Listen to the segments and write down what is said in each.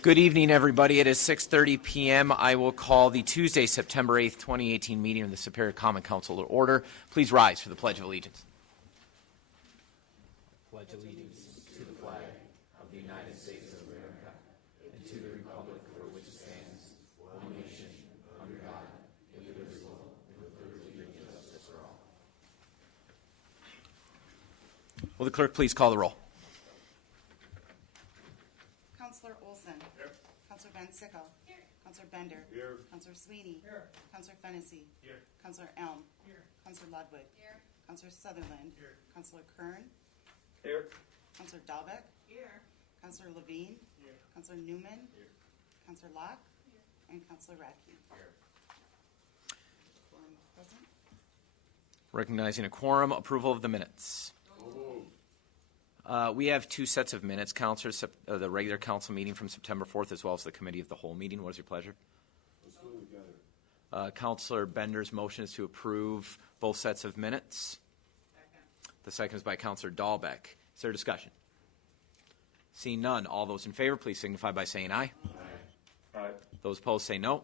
Good evening, everybody. It is 6:30 p.m. I will call the Tuesday, September 8th, 2018 meeting of the Superior Common Council to order. Please rise for the Pledge of Allegiance. Pledge allegiance to the flag of the United States of America and to the republic for which it stands, one nation, under God, indivisible, with liberty and justice for all. Will the clerk please call the roll? Councillor Olson. Here. Councillor Van Sickle. Here. Councillor Bender. Here. Councillor Sweeney. Here. Councillor Fennessy. Here. Councillor Elm. Here. Councillor Ludwig. Here. Councillor Sutherland. Here. Councillor Kern. Here. Councillor Dahlbeck. Here. Councillor Levine. Here. Councillor Newman. Here. Councillor Locke. Here. And Councillor Radke. Here. Quorum present. Recognizing a quorum, approval of the minutes. We have two sets of minutes, councilors, the regular council meeting from September 4th as well as the committee of the whole meeting. What is your pleasure? Let's do it together. Councilor Bender's motion is to approve both sets of minutes. Second. The second is by Councilor Dahlbeck. Is there discussion? Seeing none, all those in favor, please signify by saying aye. Aye. Aye. Those opposed say no.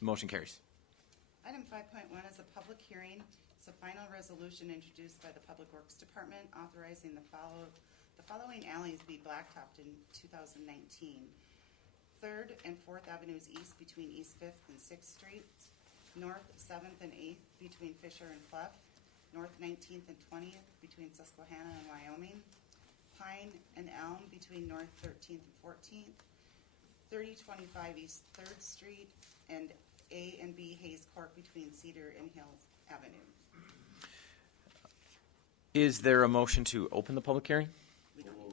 The motion carries. Item 5.1 is a public hearing. It's a final resolution introduced by the Public Works Department authorizing the following alleys be blacktopped in 2019. 3rd and 4th Avenues East between East 5th and 6th Streets. North 7th and 8th between Fisher and Clough. North 19th and 20th between Susquehanna and Wyoming. Pine and Elm between North 13th and 14th. 3025 East 3rd Street and A and B Hayes Court between Cedar and Hills Avenue. Is there a motion to open the public hearing?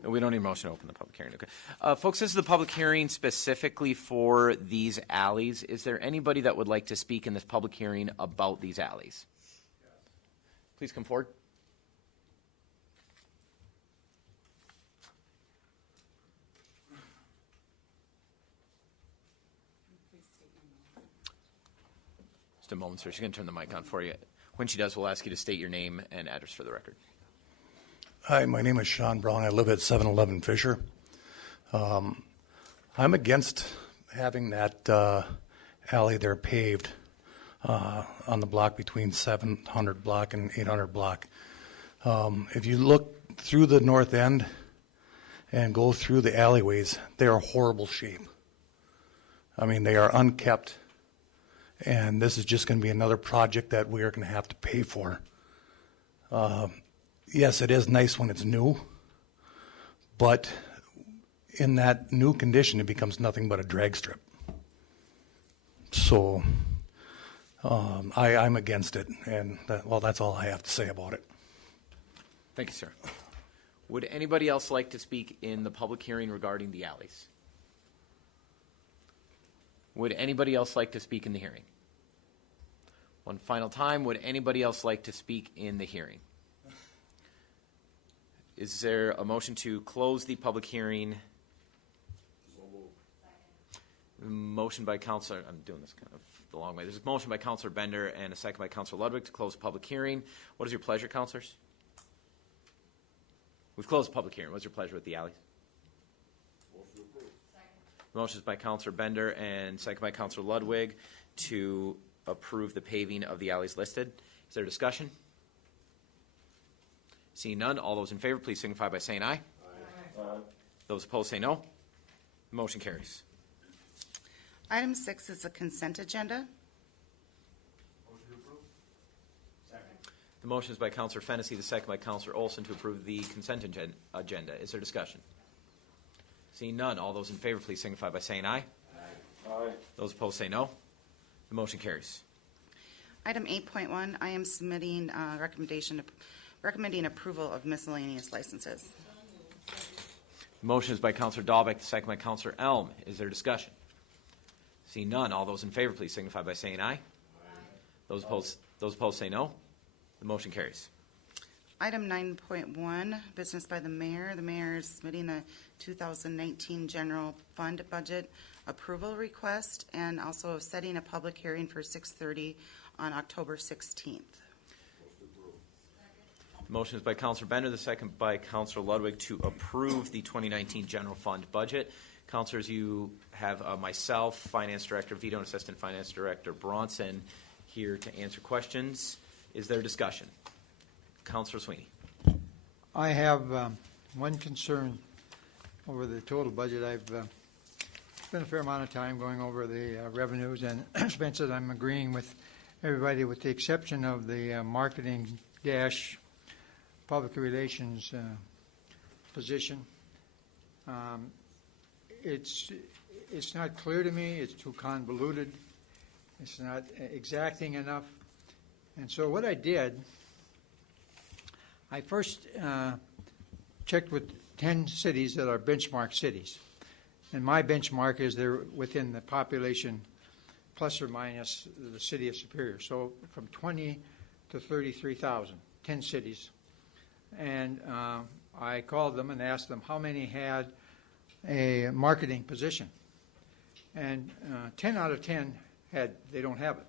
We don't need a motion to open the public hearing. Okay. Folks, this is the public hearing specifically for these alleys. Is there anybody that would like to speak in this public hearing about these alleys? Yes. Please come forward. Just a moment, sir. She's going to turn the mic on for you. When she does, we'll ask you to state your name and address for the record. Hi, my name is Sean Brown. I live at 711 Fisher. I'm against having that alley there paved on the block between 700 block and 800 block. If you look through the north end and go through the alleyways, they are horrible shape. I mean, they are unkept. And this is just going to be another project that we are going to have to pay for. Yes, it is nice when it's new, but in that new condition, it becomes nothing but a drag strip. So I'm against it, and that's all I have to say about it. Thank you, sir. Would anybody else like to speak in the public hearing regarding the alleys? Would anybody else like to speak in the hearing? One final time, would anybody else like to speak in the hearing? Is there a motion to close the public hearing? Motion by Councilor, I'm doing this kind of the long way. There's a motion by Councilor Bender and a second by Councilor Ludwig to close the public hearing. What is your pleasure, councilors? We've closed the public hearing. What's your pleasure with the alleys? Motion is by Councilor Bender and second by Councilor Ludwig to approve the paving of the alleys listed. Is there discussion? Seeing none, all those in favor, please signify by saying aye. Aye. Those opposed say no. The motion carries. Item 6 is a consent agenda. Motion to approve. Second. The motion is by Councilor Fennessy, the second by Councilor Olson to approve the consent agenda. Is there discussion? Seeing none, all those in favor, please signify by saying aye. Aye. Aye. Those opposed say no. The motion carries. Item 8.1, I am submitting recommending approval of miscellaneous licenses. The motion is by Councilor Dahlbeck, the second by Councilor Elm. Is there discussion? Seeing none, all those in favor, please signify by saying aye. Aye. Those opposed say no. The motion carries. Item 9.1, business by the mayor. The mayor is submitting a 2019 general fund budget approval request and also setting a public hearing for 6:30 on October 16th. Motion is by Counselor Bender, the second by Counselor Ludwig to approve the 2019 general fund budget. Counselors, you have myself, Finance Director Vito, and Assistant Finance Director Bronson here to answer questions. Is there discussion? Counselor Sweeney. I have one concern over the total budget. I've spent a fair amount of time going over the revenues and expenses. I'm agreeing with everybody with the exception of the marketing dash public relations position. It's not clear to me. It's too convoluted. It's not exacting enough. And so what I did, I first checked with 10 cities that are benchmark cities. And my benchmark is they're within the population plus or minus the city of Superior. So from 20 to 33,000, 10 cities. And I called them and asked them how many had a marketing position. And 10 out of 10 they don't have it.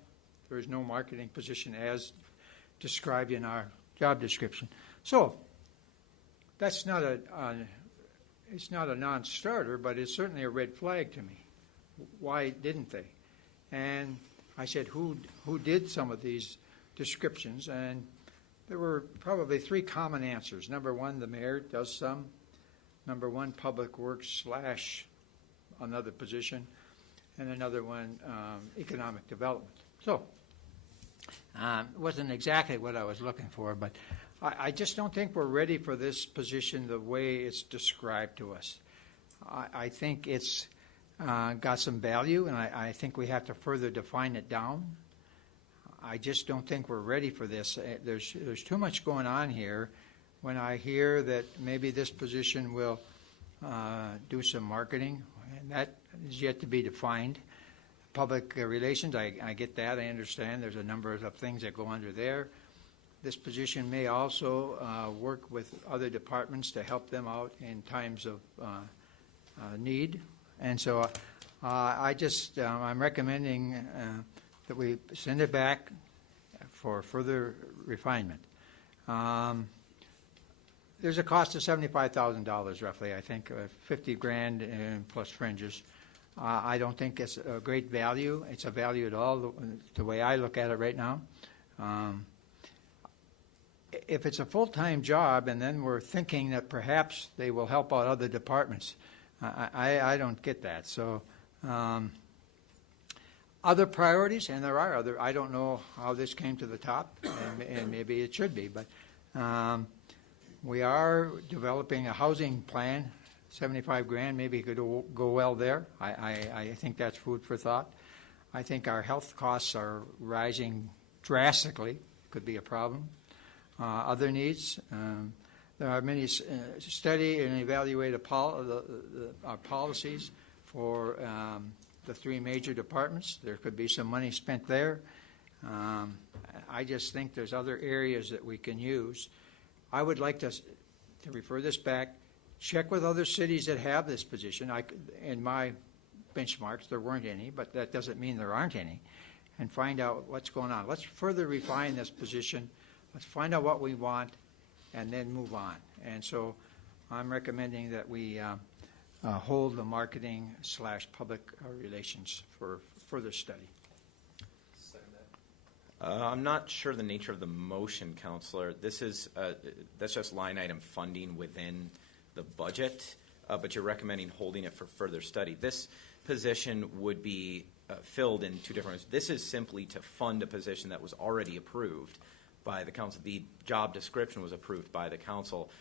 There is no marketing position as described in our job description. So that's not it's not a non-starter, but it's certainly a red flag to me. Why didn't they? And I said, who did some of these descriptions? And there were probably three common answers. Number one, the mayor does some. Number one, public works / another position. And another one, economic development. So it wasn't exactly what I was looking for, but I just don't think we're ready for this position the way it's described to us. I think it's got some value, and I think we have to further define it down. I just don't think we're ready for this. There's too much going on here. When I hear that maybe this position will do some marketing, and that is yet to be defined. Public relations, I get that. I understand there's a number of things that go under there. This position may also work with other departments to help them out in times of need. And so I'm recommending that we send it back for further refinement. There's a cost of $75,000 roughly, I think, $50,000 plus fringes. I don't think it's a great value. It's a value at all, the way I look at it right now. If it's a full-time job and then we're thinking that perhaps they will help out other departments, I don't get that. So other priorities, and there are other, I don't know how this came to the top, and maybe it should be, but we are developing a housing plan. $75,000 maybe could go well there. I think that's food for thought. I think our health costs are rising drastically. Could be a problem. Other needs. There are many study and evaluate our policies for the three major departments. There could be some money spent there. I just think there's other areas that we can use. I would like to refer this back, check with other cities that have this position. In my benchmarks, there weren't any, but that doesn't mean there aren't any, and find out what's going on. Let's further refine this position. Let's find out what we want, and then move on. And so I'm recommending that we hold the marketing / public relations for further study. I'm not sure the nature of the motion, Counselor. This is that's just line item funding within the budget, but you're recommending holding it for further study. This position would be filled in two different ways. This is simply to fund a position that was already approved by the council. The job description was approved by the council.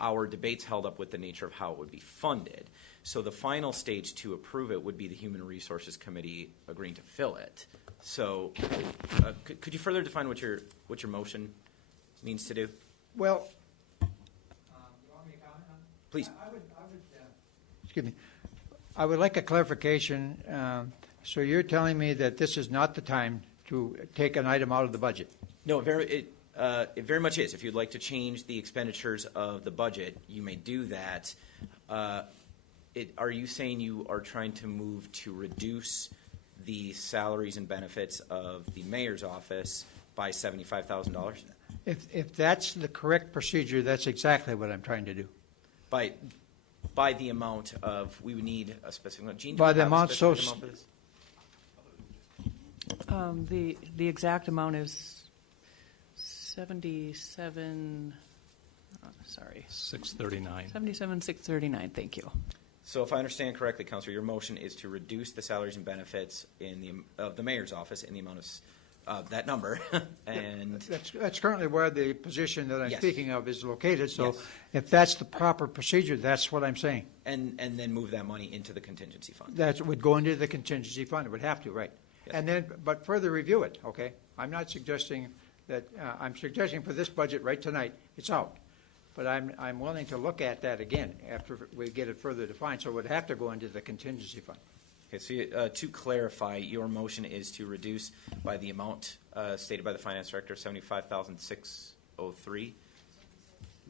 Our debates held up with the nature of how it would be funded. So the final stage to approve it would be the Human Resources Committee agreeing to fill it. So could you further define what your motion means to do? Well, you want me to comment on it? Please. Excuse me. I would like a clarification. So you're telling me that this is not the time to take an item out of the budget? No, it very much is. If you'd like to change the expenditures of the budget, you may do that. Are you saying you are trying to move to reduce the salaries and benefits of the mayor's office by $75,000? If that's the correct procedure, that's exactly what I'm trying to do. By the amount of, we would need a specific amount. Gene, do By we the have a amount, so specific amount for this? The exact amount is 77, sorry, 639. 77,639, thank you. So if I understand correctly, Counselor, your motion is to reduce the salaries and benefits of the mayor's office in the amount of that number, and That's currently where the position that I'm Yes. speaking of is located, so Yes. if that's the proper procedure, that's what I'm saying. and then move that money into the contingency fund. That would go into the contingency fund, it would have to, right? Yes. And then, but further review it, okay? I'm not suggesting that, I'm suggesting for this budget right tonight, it's out. But I'm willing to look at that again after we get it further defined, so it would have to go into the contingency fund. Okay, so to clarify, your motion is to reduce by the amount stated by the finance director, 75,603,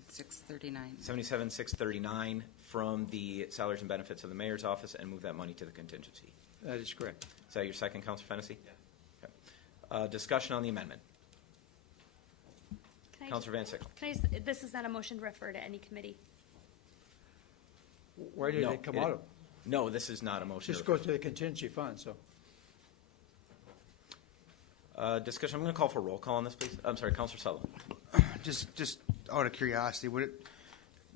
639. 77,639 from the salaries and benefits of the mayor's office, and move that money to the contingency. That is correct. Is that your second, Counselor Fennessy? Yeah. Okay. Discussion on the amendment. Can I Counselor Van Sickle. this is not a motion to refer to any committee. Where did No, it come out of? No, this is not a motion. Just to goes to the contingency fund, so. Discussion. I'm going to call for a roll call on this, please. I'm sorry, Counselor Sullivan. Just out of curiosity, would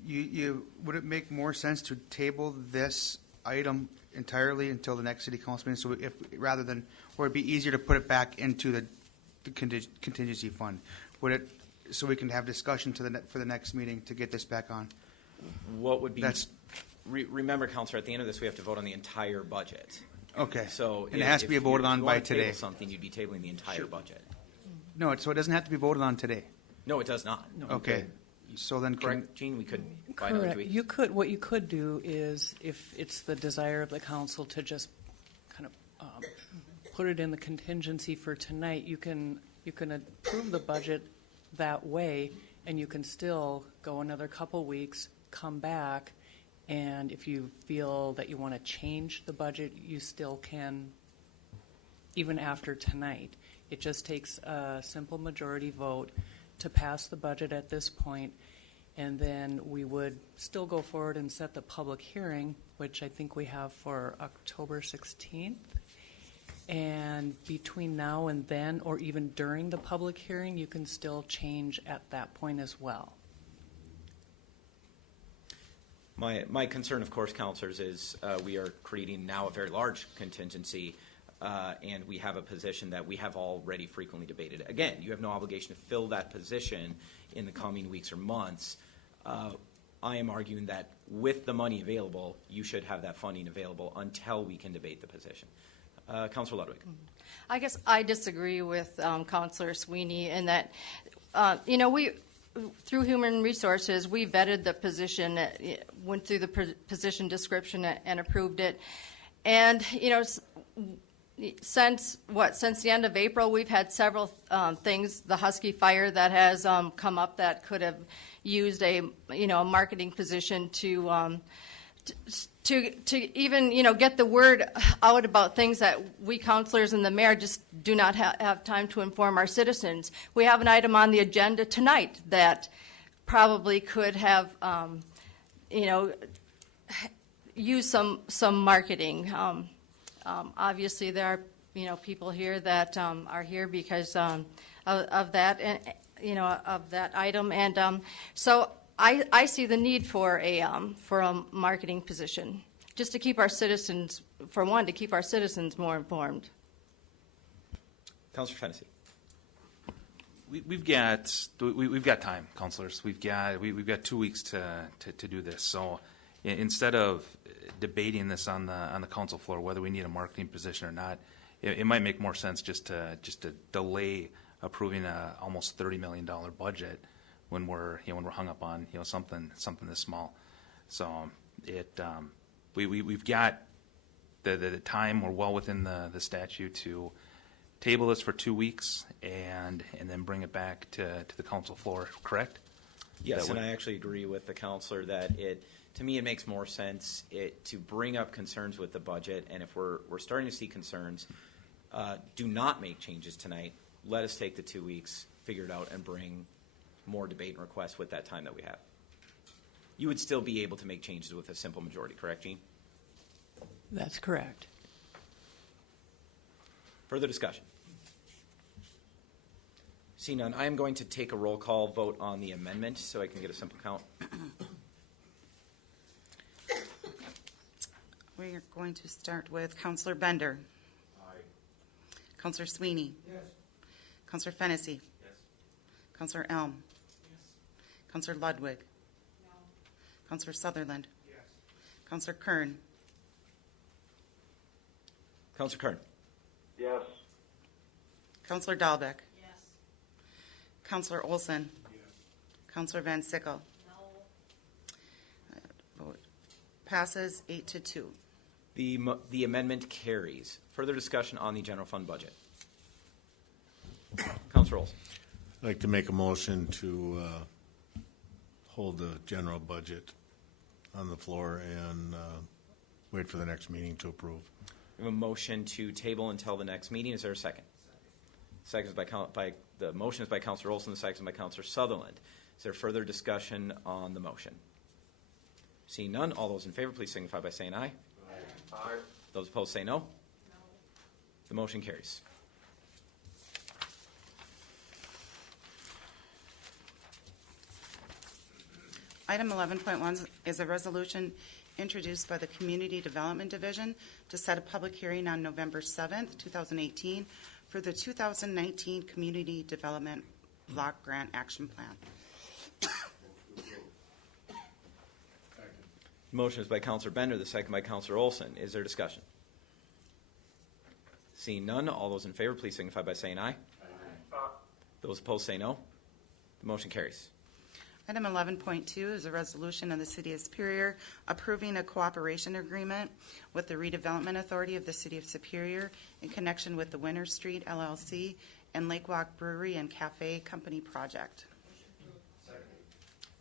it make more sense to table this item entirely until the next city council meeting? So if rather than, or it'd be easier to put it back into the contingency fund? Would it, so we can have discussion for the next meeting to get this back on? What would be? That's remember, Counselor, at the end of this, we have to vote on the entire budget. okay. So and it has to be voted on by today. Something you'd be tabling the entire budget. No, so it doesn't have to be voted on today. No, it does not. Okay. So then, Correct, Gene. We could buy another 2 Correct. weeks. What you could do is, if it's the desire of the council to just kind of put it in the contingency for tonight, you can approve the budget that way, and you can still go another couple weeks, come back, and if you feel that you want to change the budget, you still can, even after tonight. It just takes a simple majority vote to pass the budget at this point, and then we would still go forward and set the public hearing, which I think we have for October 16th. And between now and then, or even during the public hearing, you can still change at that point as well. My concern, of course, councilors, is we are creating now a very large contingency, and we have a position that we have already frequently debated. Again, you have no obligation to fill that position in the coming weeks or months. I am arguing that with the money available, you should have that funding available until we can debate the position. Councilor Ludwig. I guess I disagree with Councilor Sweeney in that, we, through Human Resources, we vetted the position, went through the position description and approved it. And, since the end of April, we've had several things, the Husky fire that has come up that could have used a marketing position to even, get the word out about things that we counselors and the mayor just do not have time to inform our citizens. We have an item on the agenda tonight that probably could have, used some marketing. Obviously, there are, people here that are here because of that, and, of that item. And so I see the need for a marketing position, just to keep our citizens, to keep our citizens more informed. Councilor Fennessy. We've got time, councilors. We've got 2 weeks to do this. So instead of debating this on the council floor whether we need a marketing position or not, it might make more sense just to delay approving a almost $30 million budget when we're hung up on something this small. So we've got the time. We're well within the statute to table this for 2 weeks and then bring it back to the council floor. Correct? Yes, and I actually agree with the counselor that to me it makes more sense to bring up concerns with the budget, and if we're starting to see concerns, do not make changes tonight. Let us take the 2 weeks, figure it out, and bring more debate and request with that time that we have. You would still be able to make changes with a simple majority, correct, Gene? That's correct. Further discussion? Seeing none, I am going to take a roll call vote on the amendment so I can get a simple count. We're going to start with Counselor Bender. Aye. Counselor Sweeney. Yes. Counselor Fennessy. Yes. Counselor Elm. Yes. Counselor Ludwig. No. Counselor Sutherland. Yes. Counselor Kern. Councilor Kern. Yes. Counselor Dahlbeck. Yes. Counselor Olson. Yes. Counselor Van Sickle. No. Vote passes 8-2. The amendment carries. Further discussion on the general fund budget. Councilor Olson. I'd like to make a motion to hold the general budget on the floor and wait for the next meeting to approve. We have a motion to table until the next meeting. Is there a second? Second is by the motion is by Councilor Olson. The second is by Councilor Sutherland. Is there further discussion on the motion? Seeing none, all those in favor, please signify by saying aye. Aye. Those opposed say no. The motion carries. Item 11.1 is a resolution introduced by the Community Development Division to set a public hearing on November 7th, 2018 for the 2019 Community Development Block Grant Action Plan. Motion is by Councilor Bender, the second by Councilor Olson. Is there discussion? Seeing none, all those in favor, please signify by saying aye. Those opposed say no. The motion carries. Item 11.2 is a resolution of the City of Superior approving a cooperation agreement with the Redevelopment Authority of the City of Superior in connection with the Winter Street LLC and Lake Walk Brewery and Cafe Company project.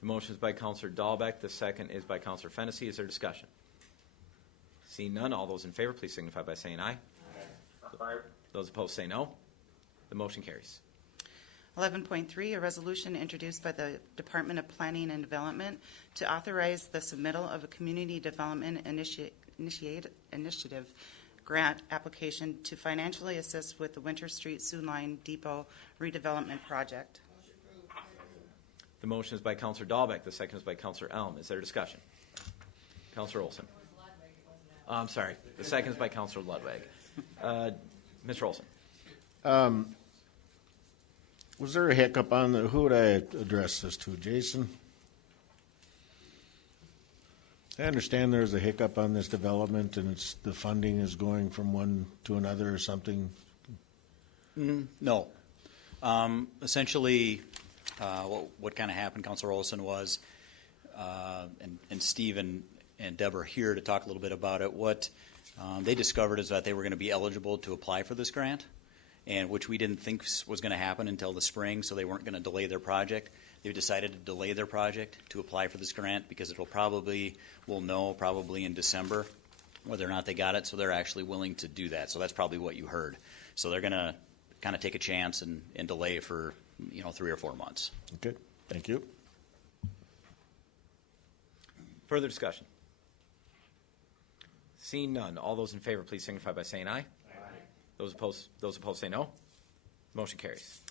The motion is by Councilor Dahlbeck. The second is by Councilor Fennessy. Is there discussion? Seeing none, all those in favor, please signify by saying aye. Aye. Those opposed say no. The motion carries. 11.3, a resolution introduced by the Department of Planning and Development to authorize the submittal of a community development initiative grant application to financially assist with the Winter Street Sioux Line Depot redevelopment project. The motion is by Councilor Dahlbeck. The second is by Councilor Elm. Is there discussion? Councilor Olson. I'm sorry. The second is by Councilor Ludwig. Mr. Olson. Was there a hiccup on the, who would I address this to, Jason? I understand there's a hiccup on this development and it's, the funding is going from one to another or something. No. Essentially, what kind of happened, Councilor Olson, was, and Steve and Deb are here to talk a little bit about it, what they discovered is that they were going to be eligible to apply for this grant, and which we didn't think was going to happen until the spring, so they weren't going to delay their project. They've decided to delay their project to apply for this grant because we'll know probably in December whether or not they got it, so they're actually willing to do that. So that's probably what you heard. So they're going to kind of take a chance and delay for 3 or 4 months. Okay, thank you. Further discussion? Seeing none, all those in favor, please signify by saying aye. Those opposed say no. Motion carries.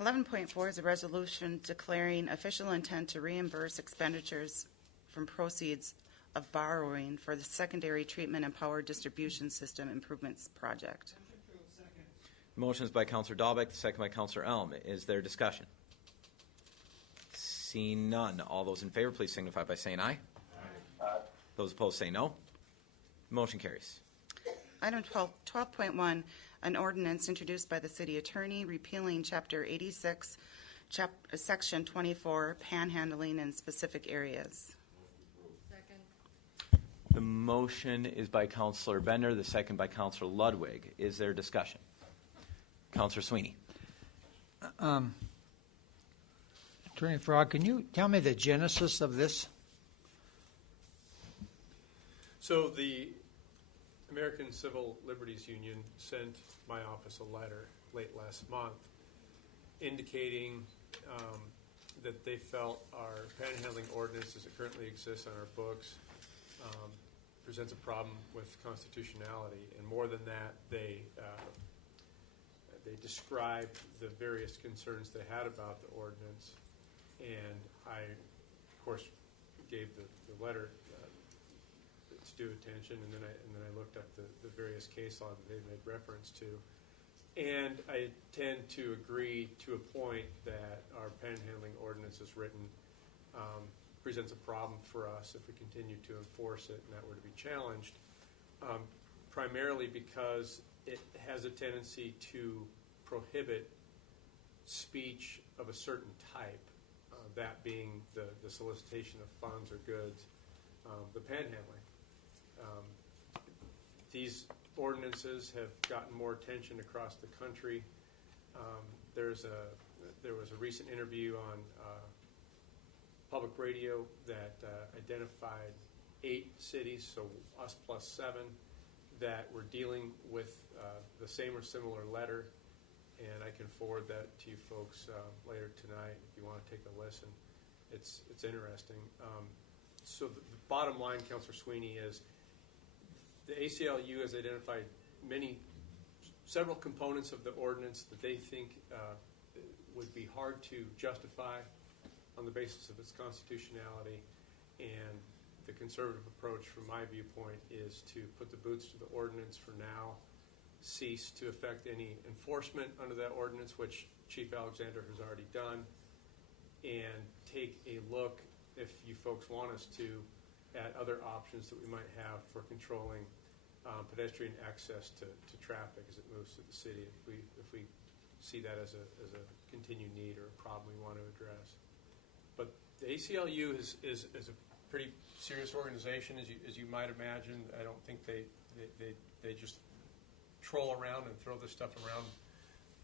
11.4 is a resolution declaring official intent to reimburse expenditures from proceeds of borrowing for the secondary treatment and power distribution system improvements project. Motion is by Councilor Dahlbeck, the second by Councilor Elm. Is there discussion? Seeing none, all those in favor, please signify by saying aye. Those opposed say no. Motion carries. Item 12.1, an ordinance introduced by the city attorney repealing Chapter 86, Section 24, panhandling in specific areas. Second. The motion is by Councilor Bender, the second by Councilor Ludwig. Is there discussion? Councilor Sweeney. Attorney Frog, can you tell me the genesis of this? So the American Civil Liberties Union sent my office a letter late last month indicating that they felt our panhandling ordinance as it currently exists on our books presents a problem with constitutionality. And more than that, they described the various concerns they had about the ordinance. And I, of course, gave the letter its due attention, and then I looked up the various case law that they made reference to. And I tend to agree to a point that our panhandling ordinance as written presents a problem for us if we continue to enforce it and that were to be challenged, primarily because it has a tendency to prohibit speech of a certain type, that being the solicitation of funds or goods, the panhandling. These ordinances have gotten more attention across the country. There was a recent interview on public radio that identified 8 cities, so us plus 7, that were dealing with the same or similar letter. And I can forward that to you folks later tonight if you want to take a listen. It's interesting. So the bottom line, Councilor Sweeney, is the ACLU has identified several components of the ordinance that they think would be hard to justify on the basis of its constitutionality. And the conservative approach, from my viewpoint, is to put the boots to the ordinance for now, cease to effect any enforcement under that ordinance, which Chief Alexander has already done, and take a look, if you folks want us to, at other options that we might have for controlling pedestrian access to traffic as it moves through the city, if we see that as a continued need or a problem we want to address. But the ACLU is a pretty serious organization, as you might imagine. I don't think they just troll around and throw this stuff around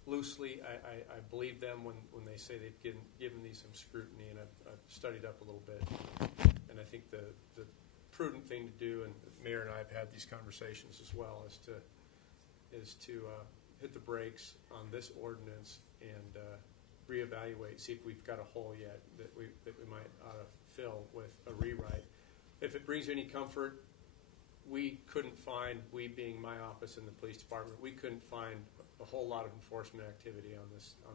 loosely. I believe them when they say they've given these some scrutiny, and I've studied up a little bit. And I think the prudent thing to do, and the mayor and I have had these conversations as well, is to hit the brakes on this ordinance and reevaluate, see if we've got a hole yet that we might ought to fill with a rewrite. If it brings you any comfort, we being my office in the police department, we couldn't find a whole lot of enforcement activity on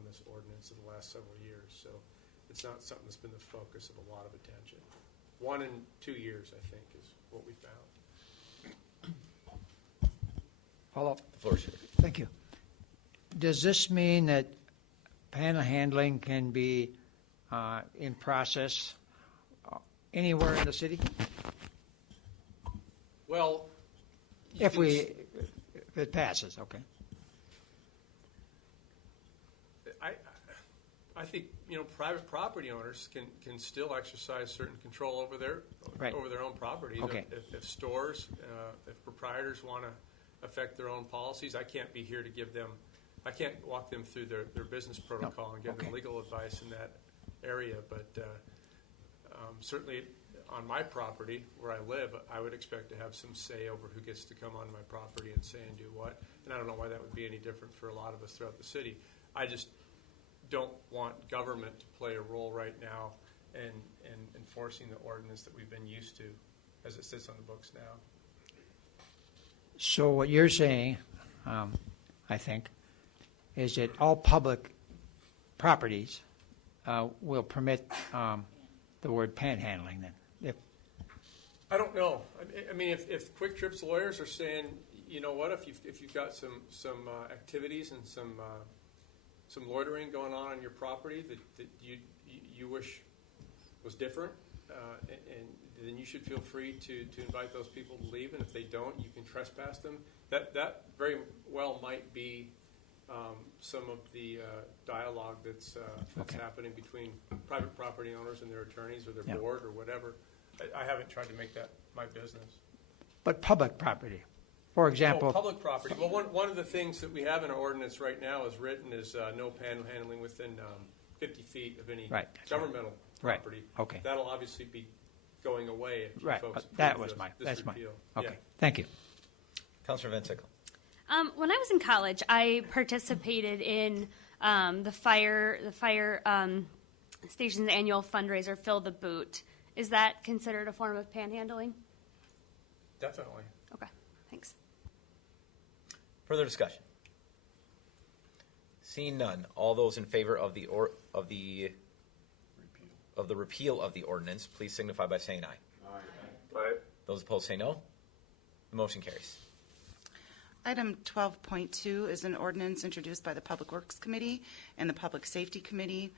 this ordinance in the last several years. So it's not something that's been the focus of a lot of attention. 1 in 2 years, I think, is what we found. Follow-up. The floor is yours. Thank you. Does this mean that panhandling can be in process anywhere in the city? Well, If it passes, okay. I think private property owners can still exercise certain control over their own property. Okay. If stores, if proprietors want to affect their own policies, I can't be here to give them. I can't walk them through their business protocol and give them legal advice in that area. But certainly on my property where I live, I would expect to have some say over who gets to come onto my property and say and do what. And I don't know why that would be any different for a lot of us throughout the city. I just don't want government to play a role right now in enforcing the ordinance that we've been used to as it sits on the books now. So what you're saying, I think, is that all public properties will permit the word panhandling then? I don't know. I mean, if Quick Trip's lawyers are saying, you know what, if you've got some activities and some loitering going on your property that you wish was different, and then you should feel free to invite those people to leave. And if they don't, you can trespass them. That very well might be some of the dialogue that's happening between private property owners and their attorneys or their board or whatever. I haven't tried to make that my business. But public property, for example. Public property. Well, one of the things that we have in our ordinance right now is written is no panhandling within 50 feet of any governmental property. Right. Okay. That'll obviously be going away if you folks That approve was this repeal. Okay. Yeah. Thank you. Councilor Van Sickle. When I was in college, I participated in the fire station's annual fundraiser, Fill the Boot. Is that considered a form of panhandling? Definitely. Okay, thanks. Further discussion? Seeing none, all those in favor of the repeal of the ordinance, please signify by saying aye. Aye. Those opposed say no. The motion carries. Item 12.2 is an ordinance introduced by the Public Works Committee and the Public Safety Committee,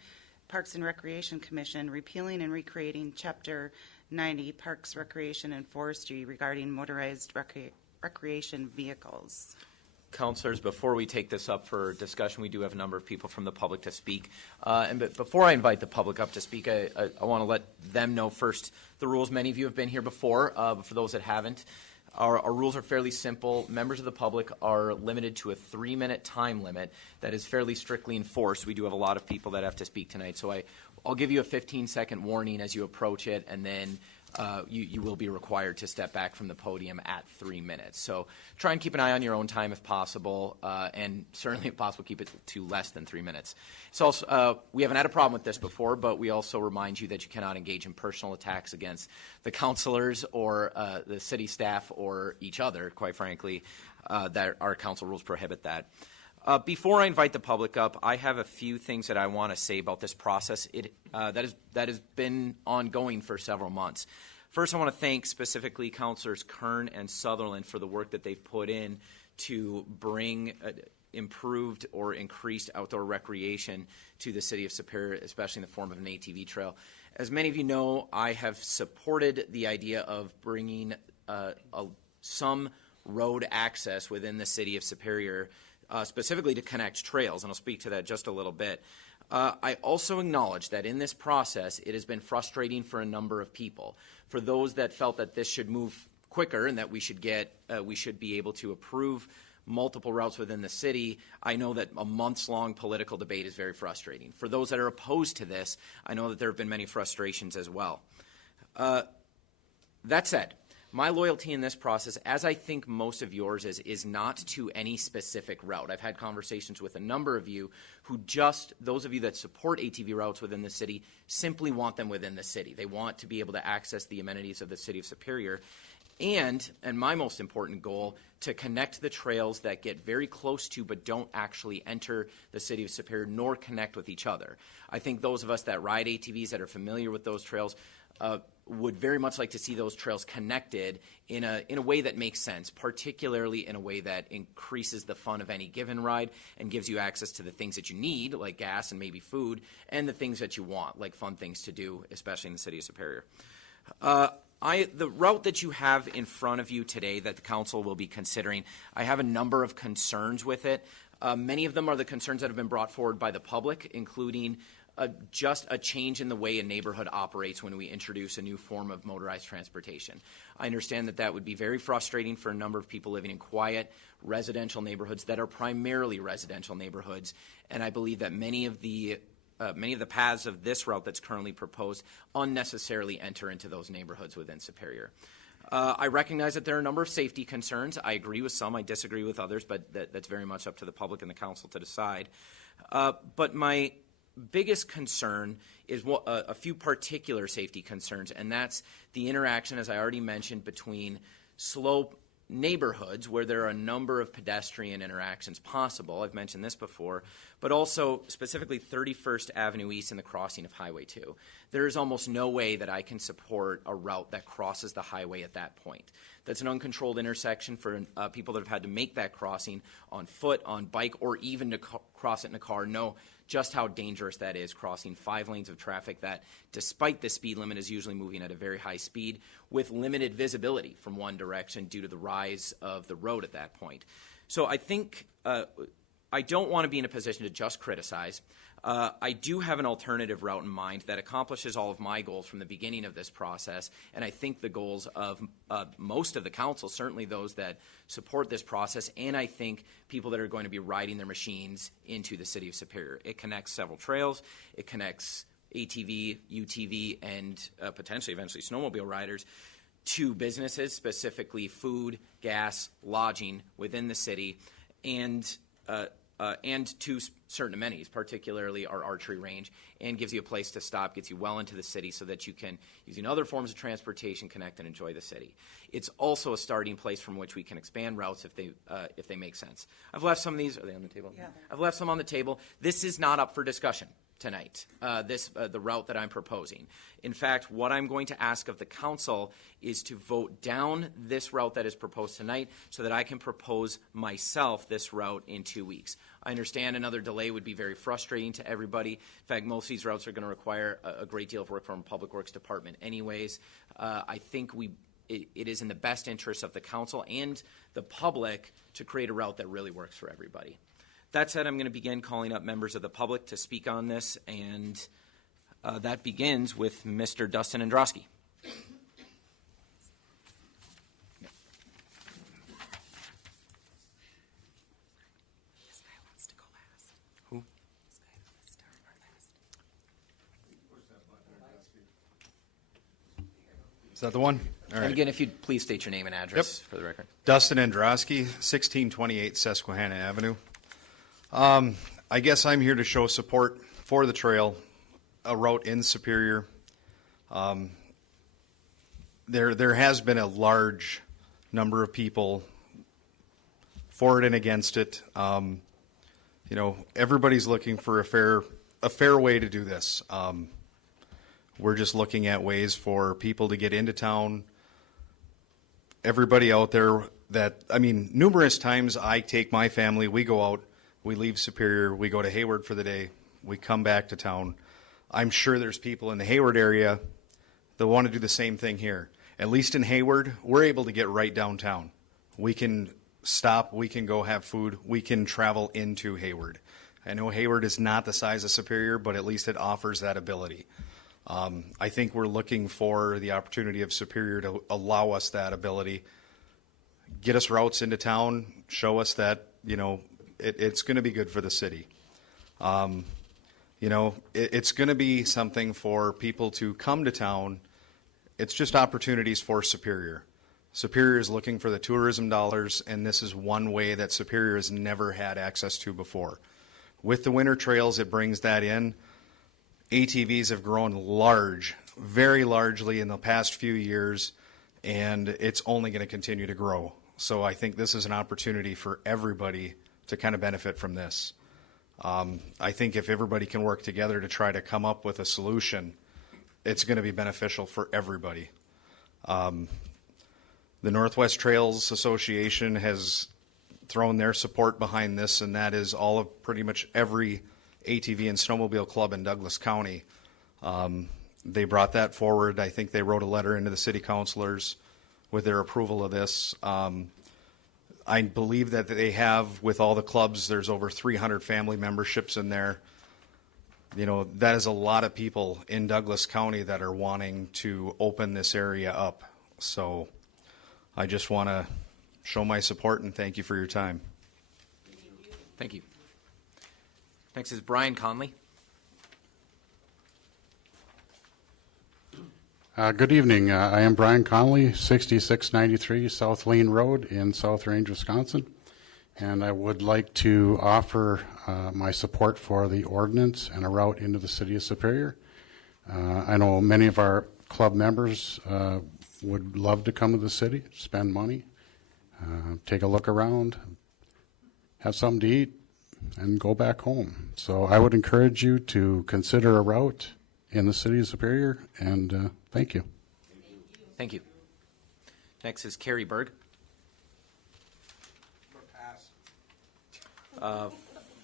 Parks and Recreation Commission, repealing and recreating Chapter 90, Parks, Recreation, and Forestry regarding motorized recreation vehicles. Councilors, before we take this up for discussion, we do have a number of people from the public to speak. But before I invite the public up to speak, I want to let them know first the rules. Many of you have been here before, but for those that haven't, our rules are fairly simple. Members of the public are limited to a 3-minute time limit that is fairly strictly enforced. We do have a lot of people that have to speak tonight, so I'll give you a 15-second warning as you approach it, and then you will be required to step back from the podium at 3 minutes. So try and keep an eye on your own time if possible, and certainly if possible keep it to less than 3 minutes. It's also, we haven't had a problem with this before, but we also remind you that you cannot engage in personal attacks against the councilors or the city staff or each other, quite frankly, that our council rules prohibit that. Before I invite the public up, I have a few things that I want to say about this process that has been ongoing for several months. First, I want to thank specifically Councilors Kern and Sutherland for the work that they've put in to bring improved or increased outdoor recreation to the city of Superior, especially in the form of an ATV trail. As many of you know, I have supported the idea of bringing some road access within the city of Superior, specifically to connect trails, and I'll speak to that just a little bit. I also acknowledge that in this process, it has been frustrating for a number of people. For those that felt that this should move quicker and that we should be able to approve multiple routes within the city, I know that a months-long political debate is very frustrating. For those that are opposed to this, I know that there have been many frustrations as well. That said, my loyalty in this process, as I think most of yours is not to any specific route. I've had conversations with a number of you who those of you that support ATV routes within the city, simply want them within the city. They want to be able to access the amenities of the city of Superior. And my most important goal, to connect the trails that get very close to but don't actually enter the city of Superior nor connect with each other. I think those of us that ride ATVs, that are familiar with those trails, would very much like to see those trails connected in a way that makes sense, particularly in a way that increases the fun of any given ride and gives you access to the things that you need, like gas and maybe food, and the things that you want, like fun things to do, especially in the city of Superior. The route that you have in front of you today that the council will be considering, I have a number of concerns with it. Many of them are the concerns that have been brought forward by the public, including just a change in the way a neighborhood operates when we introduce a new form of motorized transportation. I understand that would be very frustrating for a number of people living in quiet residential neighborhoods that are primarily residential neighborhoods, and I believe that many of the paths of this route that's currently proposed unnecessarily enter into those neighborhoods within Superior. I recognize that there are a number of safety concerns. I agree with some, I disagree with others, but that's very much up to the public and the council to decide. But my biggest concern is a few particular safety concerns, and that's the interaction, as I already mentioned, between slope neighborhoods where there are a number of pedestrian interactions possible. I've mentioned this before, but also specifically 31st Avenue East and the crossing of Highway 2. There is almost no way that I can support a route that crosses the highway at that point. That's an uncontrolled intersection for people that have had to make that crossing on foot, on bike, or even to cross it in a car. Know just how dangerous that is, crossing 5 lanes of traffic that, despite the speed limit, is usually moving at a very high speed with limited visibility from one direction due to the rise of the road at that point. So I think I don't want to be in a position to just criticize. I do have an alternative route in mind that accomplishes all of my goals from the beginning of this process, and I think the goals of most of the council, certainly those that support this process, and I think people that are going to be riding their machines into the city of Superior. It connects several trails. It connects ATV, UTV, and potentially eventually snowmobile riders to businesses, specifically food, gas, lodging within the city, and and to certain amenities, particularly our archery range, and gives you a place to stop, gets you well into the city so that you can, using other forms of transportation, connect and enjoy the city. It's also a starting place from which we can expand routes if they make sense. I've left some of these. Are they on the table? Yeah. I've left some on the table. This is not up for discussion tonight, the route that I'm proposing. In fact, what I'm going to ask of the council is to vote down this route that is proposed tonight so that I can propose myself this route in 2 weeks. I understand another delay would be very frustrating to everybody. In fact, most of these routes are going to require a great deal of work from the Public Works Department anyways. I think it is in the best interest of the council and the public to create a route that really works for everybody. That said, I'm going to begin calling up members of the public to speak on this, and that begins with Mr. Dustin Androsky. This guy wants to go last. Who? This guy wants to start last. Is that the one? All And right. again, if you'd please state your name and address for the record. Dustin Androsky, 1628 Susquehanna Avenue. I guess I'm here to show support for the trail, a route in Superior. There has been a large number of people for it and against it. Everybody's looking for a fair way to do this. We're just looking at ways for people to get into town. Everybody out there numerous times I take my family, we go out, we leave Superior, we go to Hayward for the day, we come back to town. I'm sure there's people in the Hayward area that want to do the same thing here. At least in Hayward, we're able to get right downtown. We can stop, we can go have food, we can travel into Hayward. I know Hayward is not the size of Superior, but at least it offers that ability. I think we're looking for the opportunity of Superior to allow us that ability, get us routes into town, show us that, it's going to be good for the city. It's going to be something for people to come to town. It's just opportunities for Superior. Superior is looking for the tourism dollars, and this is one way that Superior has never had access to before. With the winter trails, it brings that in. ATVs have grown very largely in the past few years, and it's only going to continue to grow. So I think this is an opportunity for everybody to kind of benefit from this. I think if everybody can work together to try to come up with a solution, it's going to be beneficial for everybody. The Northwest Trails Association has thrown their support behind this, and that is all of pretty much every ATV and snowmobile club in Douglas County. They brought that forward. I think they wrote a letter into the city councilors with their approval of this. I believe that they have, with all the clubs, there's over 300 family memberships in there. That is a lot of people in Douglas County that are wanting to open this area up. So I just want to show my support and thank you for your time. Thank you. Next is Brian Conley. Good evening. I am Brian Conley, 6693 South Lane Road in South Range, Wisconsin. And I would like to offer my support for the ordinance and a route into the city of Superior. I know many of our club members would love to come to the city, spend money, take a look around, have something to eat, and go back home. So I would encourage you to consider a route in the city of Superior, and thank you. Thank you. Next is Carrie Berg.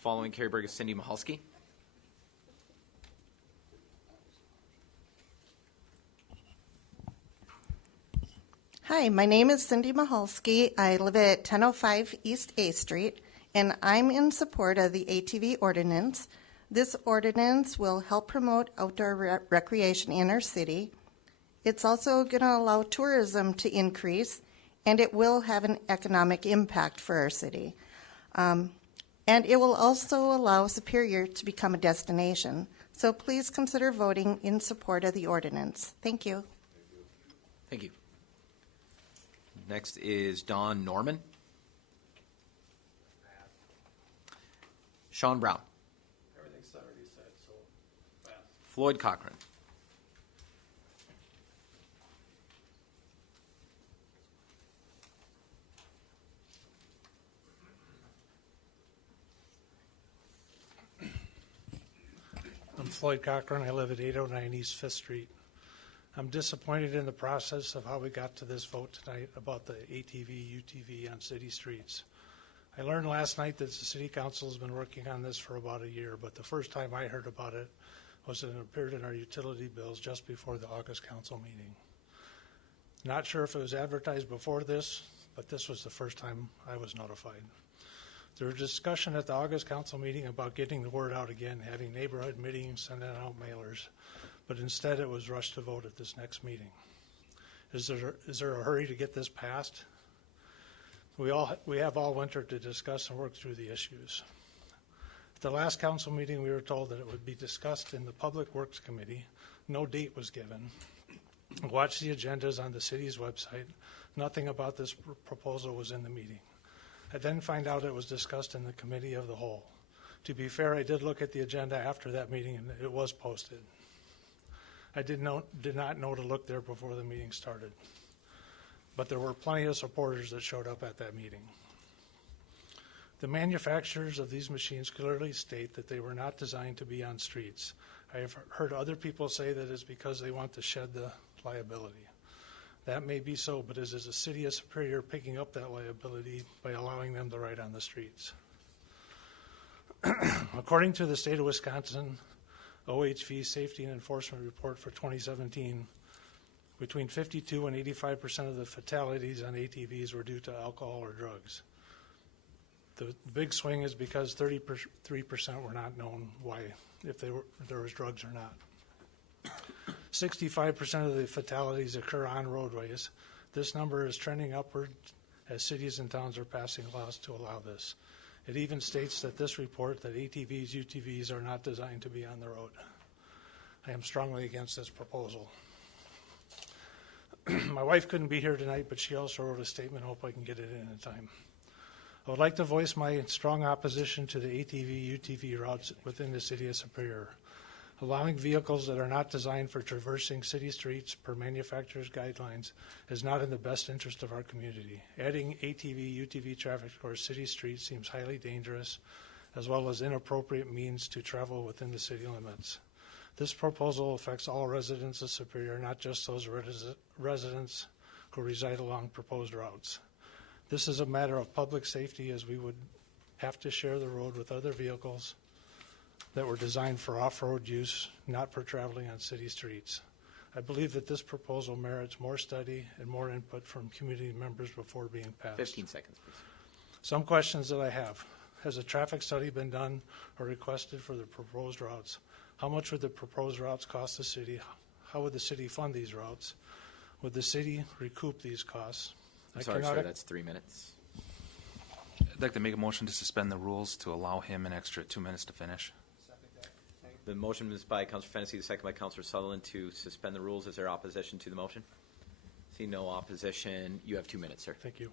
Following Carrie Berg is Cindy Mahalski. Hi, my name is Cindy Mahalski. I live at 1005 East A Street, and I'm in support of the ATV ordinance. This ordinance will help promote outdoor recreation in our city. It's also going to allow tourism to increase, and it will have an economic impact for our city. And it will also allow Superior to become a destination. So please consider voting in support of the ordinance. Thank you. Thank you. Next is Don Norman. Sean Brown. Everything's already said, so pass. Floyd Cochran. I'm Floyd Cochran. I live at 809 East 5th Street. I'm disappointed in the process of how we got to this vote tonight about the ATV, UTV on city streets. I learned last night that the city council has been working on this for about a year, but the first time I heard about it was it appeared in our utility bills just before the August council meeting. Not sure if it was advertised before this, but this was the first time I was notified. There was discussion at the August council meeting about getting the word out again, having neighborhood meetings, sending out mailers, but instead it was rushed to vote at this next meeting. Is there a hurry to get this passed? We have all winter to discuss and work through the issues. At the last council meeting, we were told that it would be discussed in the Public Works Committee. No date was given. Watch the agendas on the city's website. Nothing about this proposal was in the meeting. I then find out it was discussed in the Committee of the Whole. To be fair, I did look at the agenda after that meeting, and it was posted. I did not know to look there before the meeting started. But there were plenty of supporters that showed up at that meeting. The manufacturers of these machines clearly state that they were not designed to be on streets. I have heard other people say that it's because they want to shed the liability. That may be so, but is the city of Superior picking up that liability by allowing them to ride on the streets? According to the state of Wisconsin OHV Safety and Enforcement Report for 2017, between 52 and 85% of the fatalities on ATVs were due to alcohol or drugs. The big swing is because 33% were not known why, if there was drugs or not. 65% of the fatalities occur on roadways. This number is trending upward as cities and towns are passing laws to allow this. It even states that this report that ATVs, UTVs are not designed to be on the road. I am strongly against this proposal. My wife couldn't be here tonight, but she also wrote a statement. I hope I can get it in time. I would like to voice my strong opposition to the ATV, UTV routes within the city of Superior. Allowing vehicles that are not designed for traversing city streets per manufacturer's guidelines is not in the best interest of our community. Adding ATV, UTV traffic to our city streets seems highly dangerous, as well as inappropriate means to travel within the city limits. This proposal affects all residents of Superior, not just those residents who reside along proposed routes. This is a matter of public safety, as we would have to share the road with other vehicles that were designed for off-road use, not for traveling on city streets. I believe that this proposal merits more study and more input from community members before being passed. 15 seconds, please. Some questions that I have. Has a traffic study been done or requested for the proposed routes? How much would the proposed routes cost the city? How would the city fund these routes? Would the city recoup these costs? I'm sorry, sir, that's 3 minutes. I'd like to make a motion to suspend the rules to allow him an extra 2 minutes to finish. The motion is by Councilor Fennessy, the second by Councilor Sutherland to suspend the rules. Is there opposition to the motion? See no opposition. You have 2 minutes, sir. Thank you.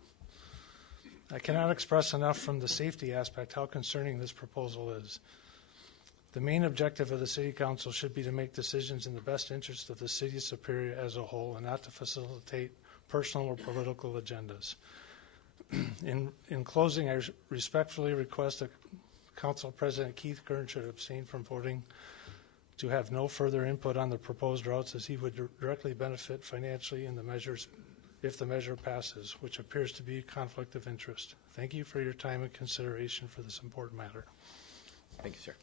I cannot express enough from the safety aspect how concerning this proposal is. The main objective of the City Council should be to make decisions in the best interest of the City of Superior as a whole and not to facilitate personal or political agendas. In closing, I respectfully request that Council President Keith Kern should abstain from voting to have no further input on the proposed routes, as he would directly benefit financially in the measures if the measure passes, which appears to be a conflict of interest. Thank you for your time and consideration for this important matter. Thank you, sir.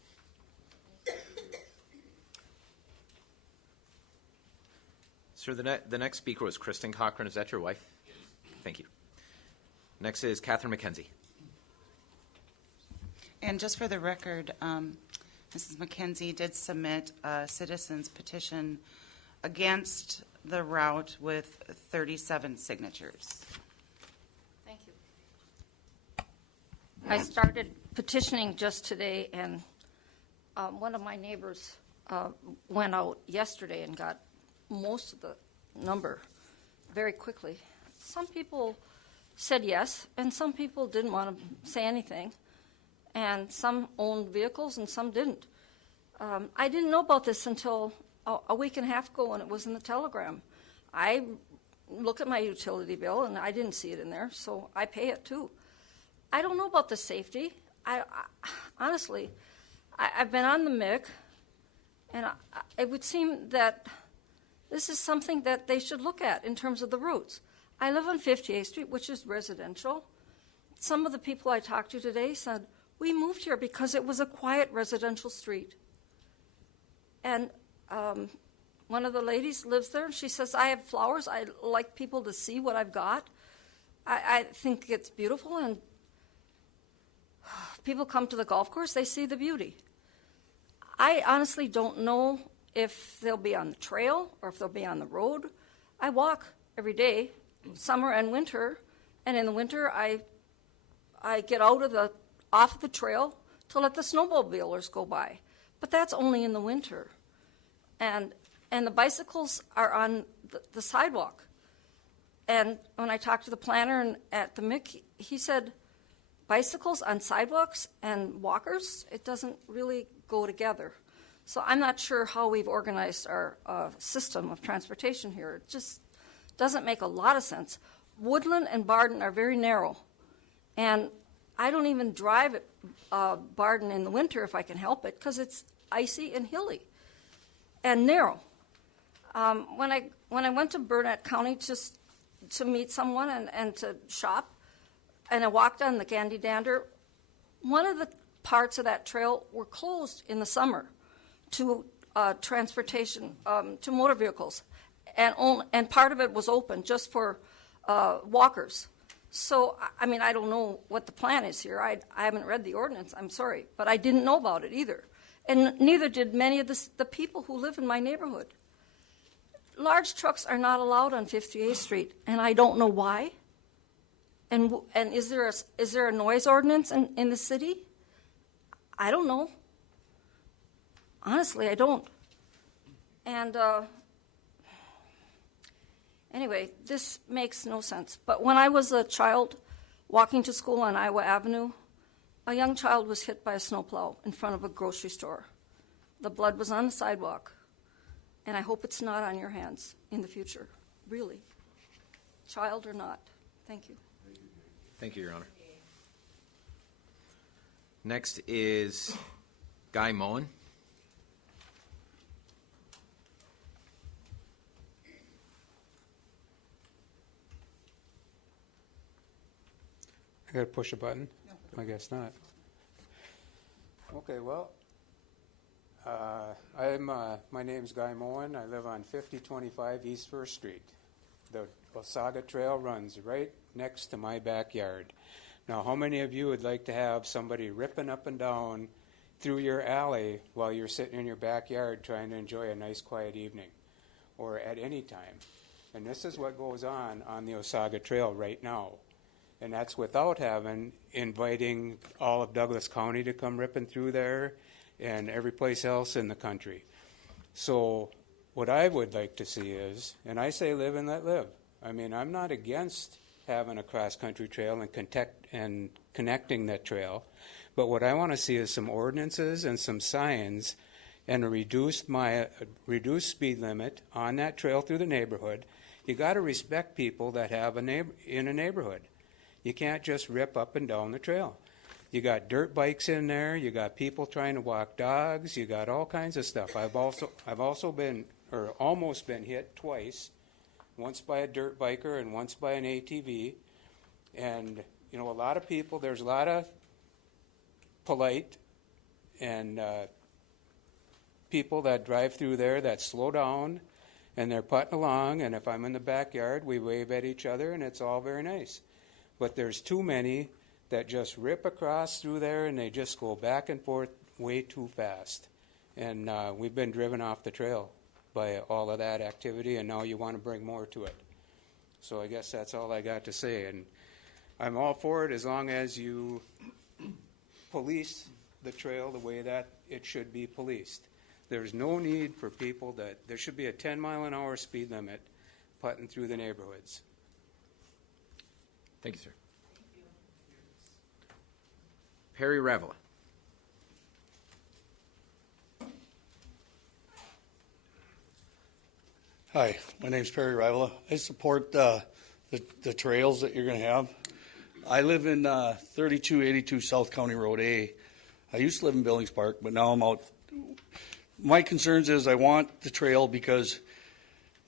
Sir, the next speaker was Kristen Cochran. Is that your wife? Yes. Thank you. Next is Catherine McKenzie. And just for the record, Mrs. McKenzie did submit a citizen's petition against the route with 37 signatures. Thank you. I started petitioning just today, and one of my neighbors went out yesterday and got most of the number very quickly. Some people said yes, and some people didn't want to say anything. and some owned vehicles and some didn't. I didn't know about this until a week and a half ago when it was in the Telegram. I look at my utility bill and I didn't see it in there, so I pay it too. I don't know about the safety. Honestly, I've been on the MIC, and it would seem that this is something that they should look at in terms of the routes. I live on 58th Street, which is residential. Some of the people I talked to today said, we moved here because it was a quiet residential street. And one of the ladies lives there, and she says, I have flowers. I like people to see what I've got. I think it's beautiful, and people come to the golf course, they see the beauty. I honestly don't know if they'll be on the trail or if they'll be on the road. I walk every day, summer and winter, and in the winter I get off the trail to let the snowmobilers go by. But that's only in the winter. And the bicycles are on the sidewalk. And when I talked to the planner at the MIC, he said, bicycles on sidewalks and walkers, it doesn't really go together. So I'm not sure how we've organized our system of transportation here. It just doesn't make a lot of sense. Woodland and Barden are very narrow. And I don't even drive Barden in the winter if I can help it because it's icy and hilly and narrow. When I went to Burnett County just to meet someone and to shop, and I walked on the Gandy Dander, one of the parts of that trail were closed in the summer to transportation, to motor vehicles, and part of it was open just for walkers. So, I mean, I don't know what the plan is here. I haven't read the ordinance, I'm sorry, but I didn't know about it either. And neither did many of the people who live in my neighborhood. Large trucks are not allowed on 58th Street, and I don't know why. And is there a noise ordinance in the city? I don't know. Honestly, I don't. And anyway, this makes no sense. But when I was a child walking to school on Iowa Avenue, a young child was hit by a snowplow in front of a grocery store. The blood was on the sidewalk. And I hope it's not on your hands in the future, really, child or not. Thank you. Thank you, Your Honor. Next is Guy Moen. I gotta push a button? No. I guess not. Okay, well, my name's Guy Moen. I live on 5025 East First Street. The Osaga Trail runs right next to my backyard. Now, how many of you would like to have somebody ripping up and down through your alley while you're sitting in your backyard trying to enjoy a nice quiet evening or at any time? And this is what goes on the Osaga Trail right now. And that's without inviting all of Douglas County to come ripping through there and every place else in the country. So what I would like to see is, and I say live and let live. I mean, I'm not against having a cross-country trail and connecting that trail, but what I want to see is some ordinances and some signs and a reduced speed limit on that trail through the neighborhood. You got to respect people that have in a neighborhood. You can't just rip up and down the trail. You got dirt bikes in there. You got people trying to walk dogs. You got all kinds of stuff. I've also been, or almost been hit twice, once by a dirt biker and once by an ATV. And you know, a lot of people. There's a lot of polite and people that drive through there that slow down and they're putting along. And if I'm in the backyard, we wave at each other, and it's all very nice. But there's too many that just rip across through there and they just go back and forth way too fast. And we've been driven off the trail by all of that activity, and now you want to bring more to it. So I guess that's all I got to say. And I'm all for it as long as you police the trail the way that it should be policed. There's no need for people there should be a 10-mile-an-hour speed limit putting through the neighborhoods. Thank you, sir. Perry Revola. Hi, my name's Perry Rivala. I support the trails that you're going to have. I live in 3282 South County Road A. I used to live in Billings Park, but now I'm out. My concerns is I want the trail because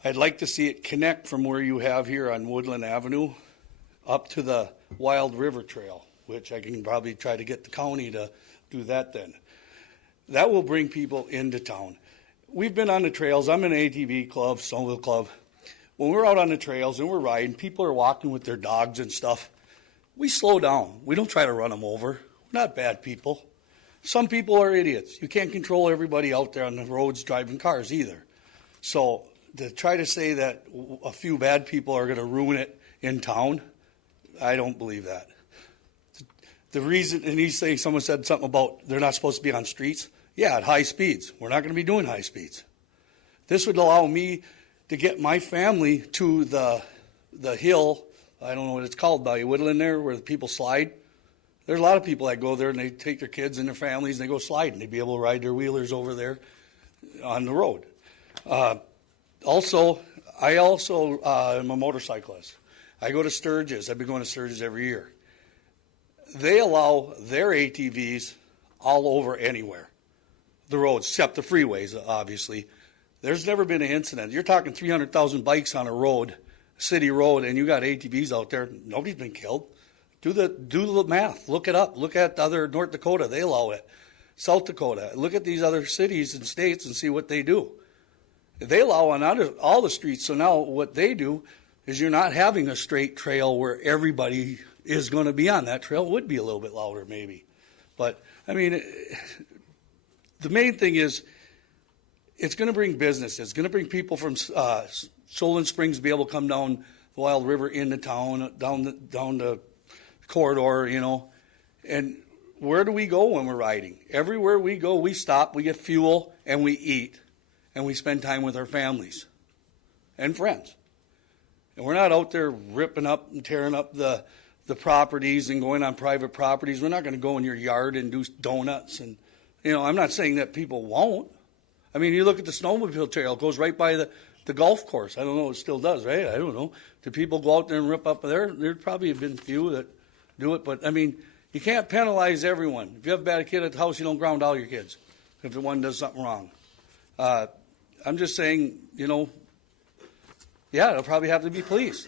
I'd like to see it connect from where you have here on Woodland Avenue up to the Wild River Trail, which I can probably try to get the county to do that then. That will bring people into town. We've been on the trails. I'm in an ATV club, snowmobile club. When we're out on the trails and we're riding, people are walking with their dogs and stuff. We slow down. We don't try to run them over. We're not bad people. Some people are idiots. You can't control everybody out there on the roads driving cars either. So to try to say that a few bad people are going to ruin it in town, I don't believe that. The reason, and he's saying someone said something about they're not supposed to be on streets. Yeah, at high speeds. We're not going to be doing high speeds. This would allow me to get my family to the hill, I don't know what it's called by Woodland there, where the people slide. There's a lot of people that go there and they take their kids and their families and they go sliding. They'd be able to ride their wheelers over there on the road. I also am a motorcyclist. I go to Sturgis. I've been going to Sturgis every year. They allow their ATVs all over anywhere. The roads, except the freeways, obviously. There's never been an incident. You're talking 300,000 bikes on a road, city road, and you got ATVs out there. Nobody's been killed. Do the math. Look it up. Look at other North Dakota. They allow it. South Dakota. Look at these other cities and states and see what they do. They allow on all the streets. So now what they do is you're not having a straight trail where everybody is going to be on that trail. It would be a little bit louder maybe. But, I mean, the main thing is it's going to bring business. It's going to bring people from Solon Springs to be able to come down the Wild River into town, down the corridor, you know. And where do we go when we're riding? Everywhere we go, we stop, we get fuel, and we eat. And we spend time with our families and friends. And we're not out there ripping up and tearing up the properties and going on private properties. We're not going to go in your yard and do donuts. And, you know, I'm not saying that people won't. I mean, you look at the snowmobile trail. It goes right by the golf course. I don't know. It still does, right? I don't know. Do people go out there and rip up there? There probably have been a few that do it. But, I mean, you can't penalize everyone. If you have a bad kid at the house, you don't ground all your kids if the one does something wrong. I'm just saying, you know, yeah, it'll probably have to be policed.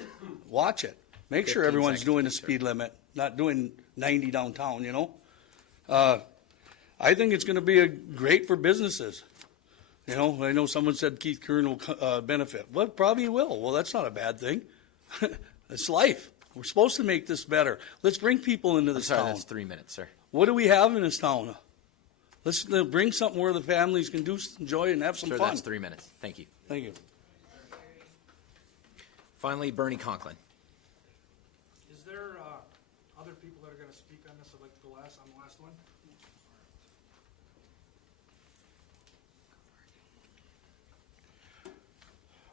Watch it. Make sure everyone's doing the speed limit, not doing 90 downtown, you know. I think it's going to be great for businesses. You know, I know someone said Keith Kern will benefit. Well, probably he will. Well, that's not a bad thing. It's life. We're supposed to make this better. Let's bring people into this town. That's 3 minutes, sir. What do we have in this town? Let's bring something where the families can enjoy and have some fun. That's 3 minutes. Thank you. Thank you. Finally, Bernie Conklin. Is there other people that are going to speak on this? I'd like to go last on the last one.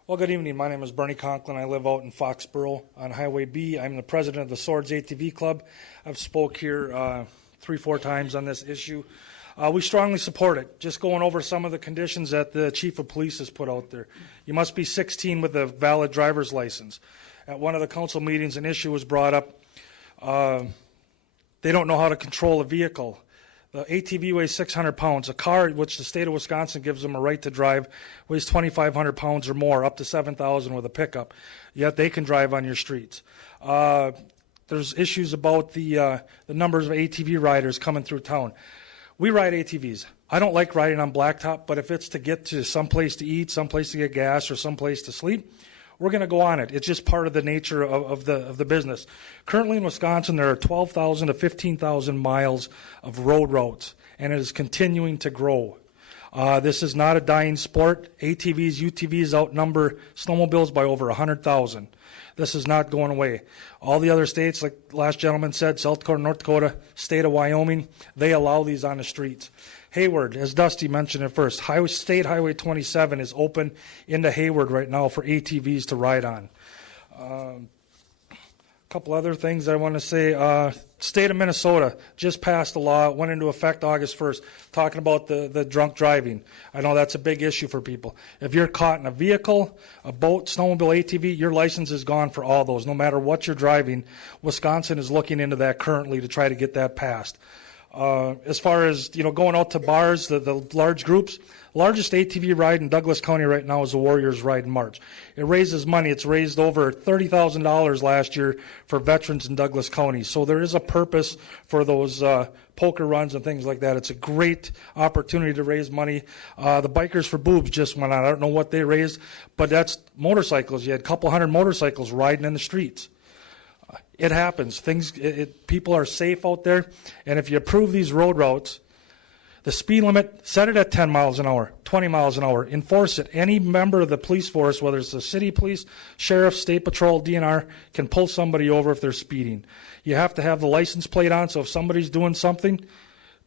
Well, good evening. My name is Bernie Conklin. I live out in Foxborough on Highway B. I'm the president of the Swords ATV Club. I've spoke here 3-4 times on this issue. We strongly support it. Just going over some of the conditions that the chief of police has put out there. You must be 16 with a valid driver's license. At one of the council meetings, an issue was brought up. They don't know how to control a vehicle. The ATV weighs 600 pounds. A car, which the state of Wisconsin gives them a right to drive, weighs 2,500 pounds or more, up to 7,000 with a pickup. Yet they can drive on your streets. There's issues about the numbers of ATV riders coming through town. We ride ATVs. I don't like riding on blacktop, but if it's to get to someplace to eat, someplace to get gas, or someplace to sleep, we're going to go on it. It's just part of the nature of the business. Currently in Wisconsin, there are 12,000 to 15,000 miles of road routes, and it is continuing to grow. This is not a dying sport. ATVs, UTVs outnumber snowmobiles by over 100,000. This is not going away. All the other states, like the last gentleman said, South Dakota, North Dakota, state of Wyoming, they allow these on the streets. Hayward, as Dusty mentioned at first, State Highway 27 is open into Hayward right now for ATVs to ride on. couple other things I want to say. State of Minnesota just passed a law. It went into effect August 1st, talking about the drunk driving. I know that's a big issue for people. If you're caught in a vehicle, a boat, snowmobile, ATV, your license is gone for all those, no matter what you're driving. Wisconsin is looking into that currently to try to get that passed. As far as going out to bars, the large groups, largest ATV ride in Douglas County right now is the Warriors Ride in March. It raises money. It's raised over $30,000 last year for veterans in Douglas County. So there is a purpose for those poker runs and things like that. It's a great opportunity to raise money. The Bikers for Boobs just went on. I don't know what they raised, but that's motorcycles. You had a couple hundred motorcycles riding in the streets. It happens. People are safe out there, and if you approve these road routes, the speed limit, set it at 10 miles an hour, 20 miles an hour. Enforce it. Any member of the police force, whether it's the city police, sheriff, state patrol, DNR, can pull somebody over if they're speeding. You have to have the license plate on, so if somebody's doing something,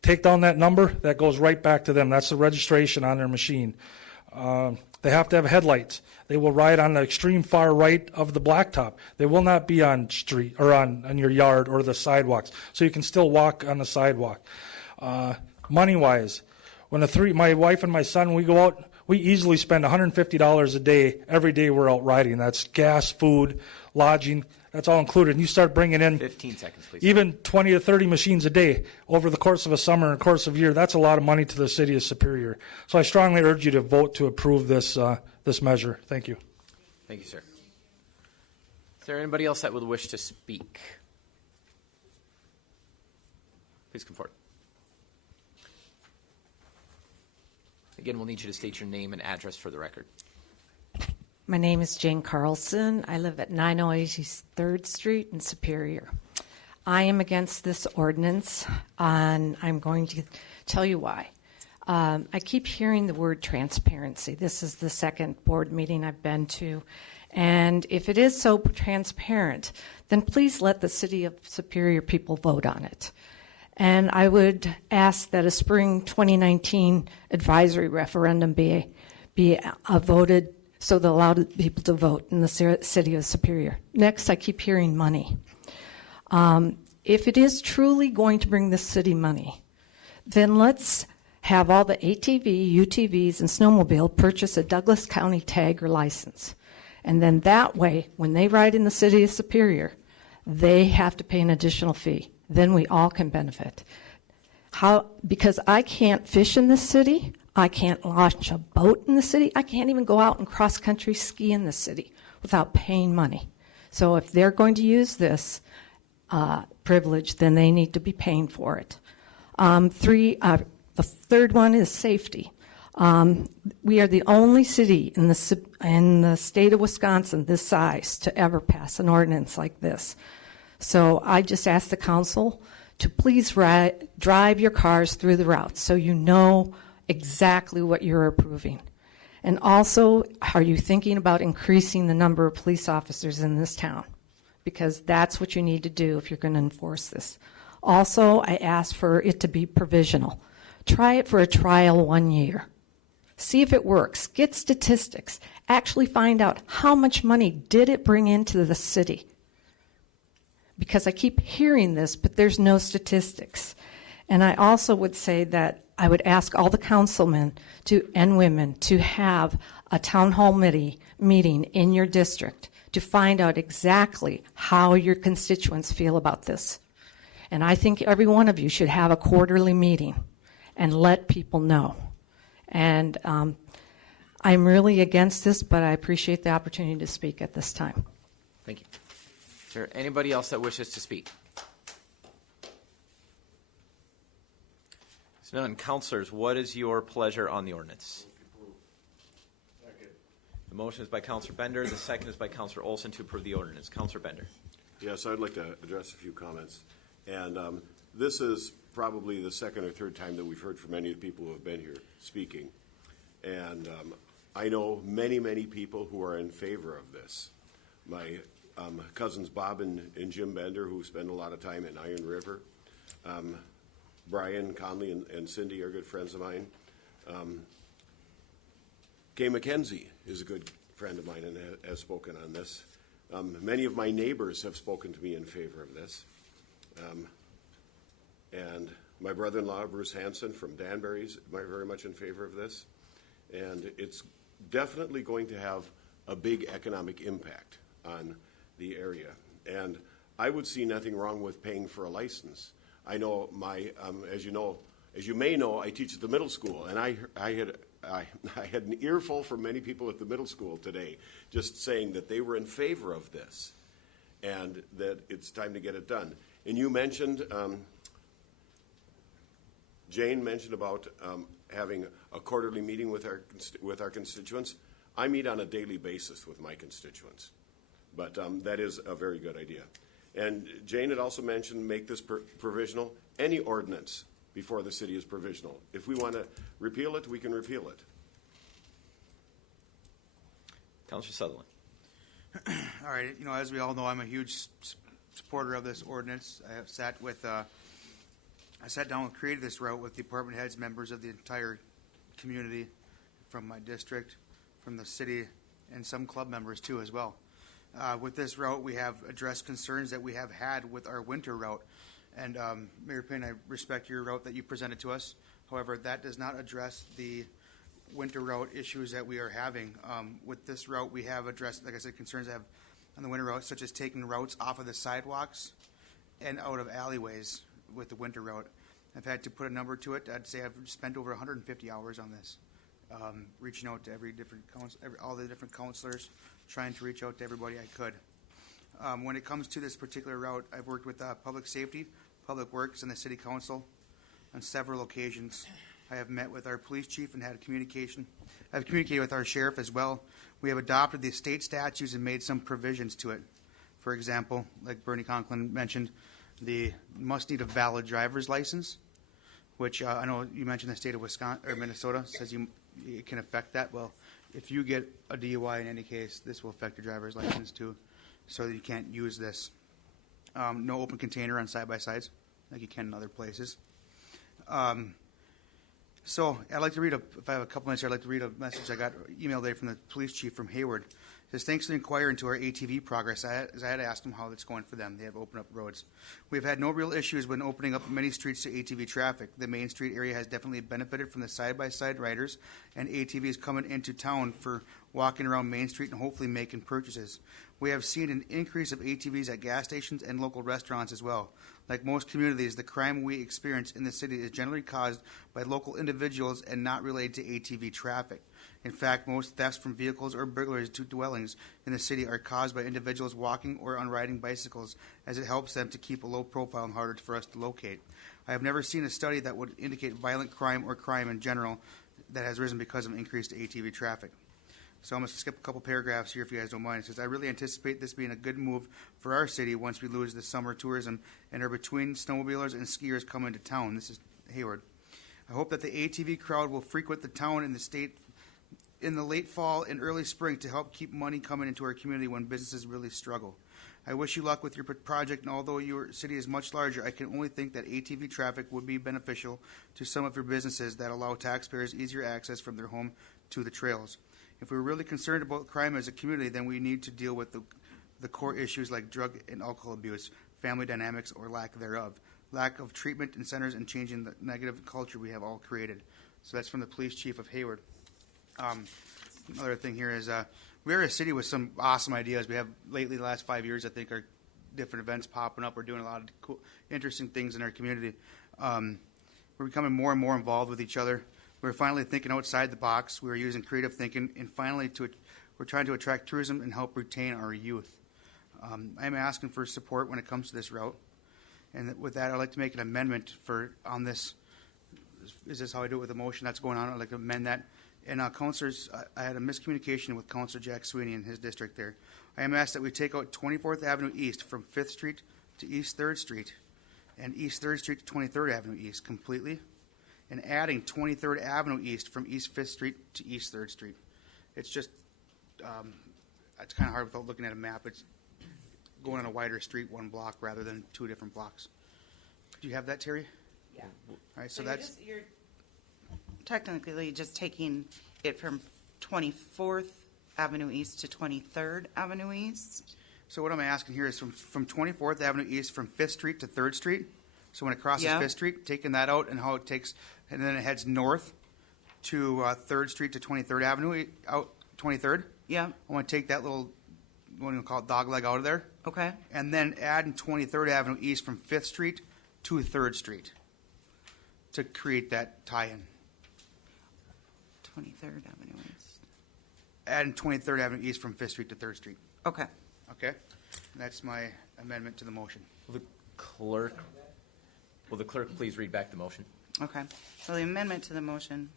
take down that number. That goes right back to them. That's the registration on their machine. They have to have headlights. They will ride on the extreme far right of the blacktop. They will not be on street or on your yard or the sidewalks. So you can still walk on the sidewalk. Money-wise, when my wife and my son, we go out, we easily spend $150 a day every day we're out riding. That's gas, food, lodging. That's all included. And you start bringing in 15 seconds, please. Even 20 to 30 machines a day over the course of a summer and course of a year. That's a lot of money to the city of Superior. So I strongly urge you to vote to approve this measure. Thank you. Thank you, sir. Is there anybody else that would wish to speak? Please come forward. Again, we'll need you to state your name and address for the record. My name is Jane Carlson. I live at 908 East 3rd Street in Superior. I am against this ordinance, and I'm going to tell you why. I keep hearing the word transparency. This is the second board meeting I've been to, and if it is so transparent, then please let the City of Superior people vote on it. And I would ask that a spring 2019 advisory referendum be voted so they'll allow people to vote in the City of Superior. Next, I keep hearing money. If it is truly going to bring the city money, then let's have all the ATV, UTVs, and snowmobile purchase a Douglas County tag or license. And then that way, when they ride in the City of Superior, they have to pay an additional fee. Then we all can benefit. Because I can't fish in this city, I can't launch a boat in the city, I can't even go out and cross-country ski in the city without paying money. So if they're going to use this privilege, then they need to be paying for it. The third one is safety. We are the only city in the state of Wisconsin this size to ever pass an ordinance like this. So I just ask the council to please drive your cars through the routes so you know exactly what you're approving. And also, are you thinking about increasing the number of police officers in this town? Because that's what you need to do if you're going to enforce this. Also, I ask for it to be provisional. Try it for a trial 1 year. See if it works. Get statistics. Actually find out how much money did it bring into the city. Because I keep hearing this, but there's no statistics. And I also would say that I would ask all the councilmen and women to have a town hall meeting in your district to find out exactly how your constituents feel about this. And I think every one of you should have a quarterly meeting and let people know. And I'm really against this, but I appreciate the opportunity to speak at this time. Thank you. Is there anybody else that wishes to speak? So none. Councilors, what is your pleasure on the ordinance? The motion is by Councilor Bender. The second is by Councilor Olson to approve the ordinance. Councilor Bender. Yes, I'd like to address a few comments. And this is probably the second or third time that we've heard from many of the people who have been here speaking. And I know many, many people who are in favor of this. My cousins Bob and Jim Bender, who spend a lot of time in Iron River. Brian Conley and Cindy are good friends of mine. Kay McKenzie is a good friend of mine and has spoken on this. Many of my neighbors have spoken to me in favor of this. And my brother-in-law, Bruce Hanson from Danbury, is very much in favor of this. And it's definitely going to have a big economic impact on the area. And I would see nothing wrong with paying for a license. I know as you may know, I teach at the middle school, and I had an earful from many people at the middle school today just saying that they were in favor of this and that it's time to get it done. And you mentioned, Jane mentioned about having a quarterly meeting with our constituents. I meet on a daily basis with my constituents, but that is a very good idea. And Jane had also mentioned make this provisional. Any ordinance before the city is provisional. If we want to repeal it, we can repeal it. Councilor Sutherland. All right. As we all know, I'm a huge supporter of this ordinance. I have sat down and created this route with department heads, members of the entire community from my district, from the city, and some club members too as well. With this route, we have addressed concerns that we have had with our winter route. And Mayor Payne, I respect your route that you presented to us. However, that does not address the winter route issues that we are having. With this route, we have addressed, like I said, concerns I have on the winter route, such as taking routes off of the sidewalks and out of alleyways with the winter route. I've had to put a number to it. I'd say I've spent over 150 hours on this, reaching out to all the different counselors, trying to reach out to everybody I could. When it comes to this particular route, I've worked with public safety, public works, and the city council on several occasions. I have met with our police chief and had communication. I've communicated with our sheriff as well. We have adopted the state statutes and made some provisions to it. For example, like Bernie Conklin mentioned, the must need a valid driver's license, which I know you mentioned the state of Wisconsin or Minnesota says it can affect that. Well, if you get a DUI in any case, this will affect your driver's license too, so that you can't use this. No open container on side-by-sides like you can in other places. So I'd like to read, if I have a couple minutes here, I'd like to read a message I got emailed today from the police chief from Hayward. It says, thanks for inquiring into our ATV progress. As I had asked them how it's going for them. They have opened up roads. We've had no real issues when opening up many streets to ATV traffic. The Main Street area has definitely benefited from the side-by-side riders and ATVs coming into town for walking around Main Street and hopefully making purchases. We have seen an increase of ATVs at gas stations and local restaurants as well. Like most communities, the crime we experience in the city is generally caused by local individuals and not related to ATV traffic. In fact, most thefts from vehicles or burglaries to dwellings in the city are caused by individuals walking or on riding bicycles, as it helps them to keep a low profile and harder for us to locate. I have never seen a study that would indicate violent crime or crime in general that has risen because of increased ATV traffic. So I'm going to skip a couple paragraphs here if you guys don't mind. It says, I really anticipate this being a good move for our city once we lose the summer tourism and are between snowmobilers and skiers coming to town. This is Hayward. I hope that the ATV crowd will frequent the town in the state in the late fall and early spring to help keep money coming into our community when businesses really struggle. I wish you luck with your project, and although your city is much larger, I can only think that ATV traffic would be beneficial to some of your businesses that allow taxpayers easier access from their home to the trails. If we're really concerned about crime as a community, then we need to deal with the core issues like drug and alcohol abuse, family dynamics, or lack thereof, lack of treatment in centers, and changing the negative culture we have all created. So that's from the police chief of Hayward. Another thing here is we are a city with some awesome ideas. We have lately, the last 5 years, I think, are different events popping up. We're doing a lot of cool, interesting things in our community. We're becoming more and more involved with each other. We're finally thinking outside the box. We're using creative thinking, and finally, we're trying to attract tourism and help retain our youth. I'm asking for support when it comes to this route, and with that, I'd like to make an amendment on this. Is this how I do it with the motion that's going on? I'd like to amend that. And councilors, I had a miscommunication with Councilor Jack Sweeney in his district there. I am asked that we take out 24th Avenue East from 5th Street to East 3rd Street and East 3rd Street to 23rd Avenue East completely, and adding 23rd Avenue East from East 5th Street to East 3rd Street. It's just, it's kind of hard without looking at a map. It's going on a wider street, one block, rather than two different blocks. Do you have that, Terry? Yeah. All right, so you're technically just taking it from 24th Avenue East to 23rd Avenue East? So what I'm asking here is from 24th Avenue East from 5th Street to 3rd Street. So when it crosses Yeah. 5th Street, taking that out and how it takes, and then it heads north to 3rd Street to 23rd Avenue, out 23rd. Yeah. I want to take that little, what do you call it, dog leg out of there. Okay. And then add in 23rd Avenue East from 5th Street to 3rd Street to create that tie-in. 23rd Avenue East. Add in 23rd Avenue East from 5th Street to 3rd Street. Okay. Okay? And that's my amendment to the motion. Will the clerk please read back the motion? Okay. So the amendment to the motion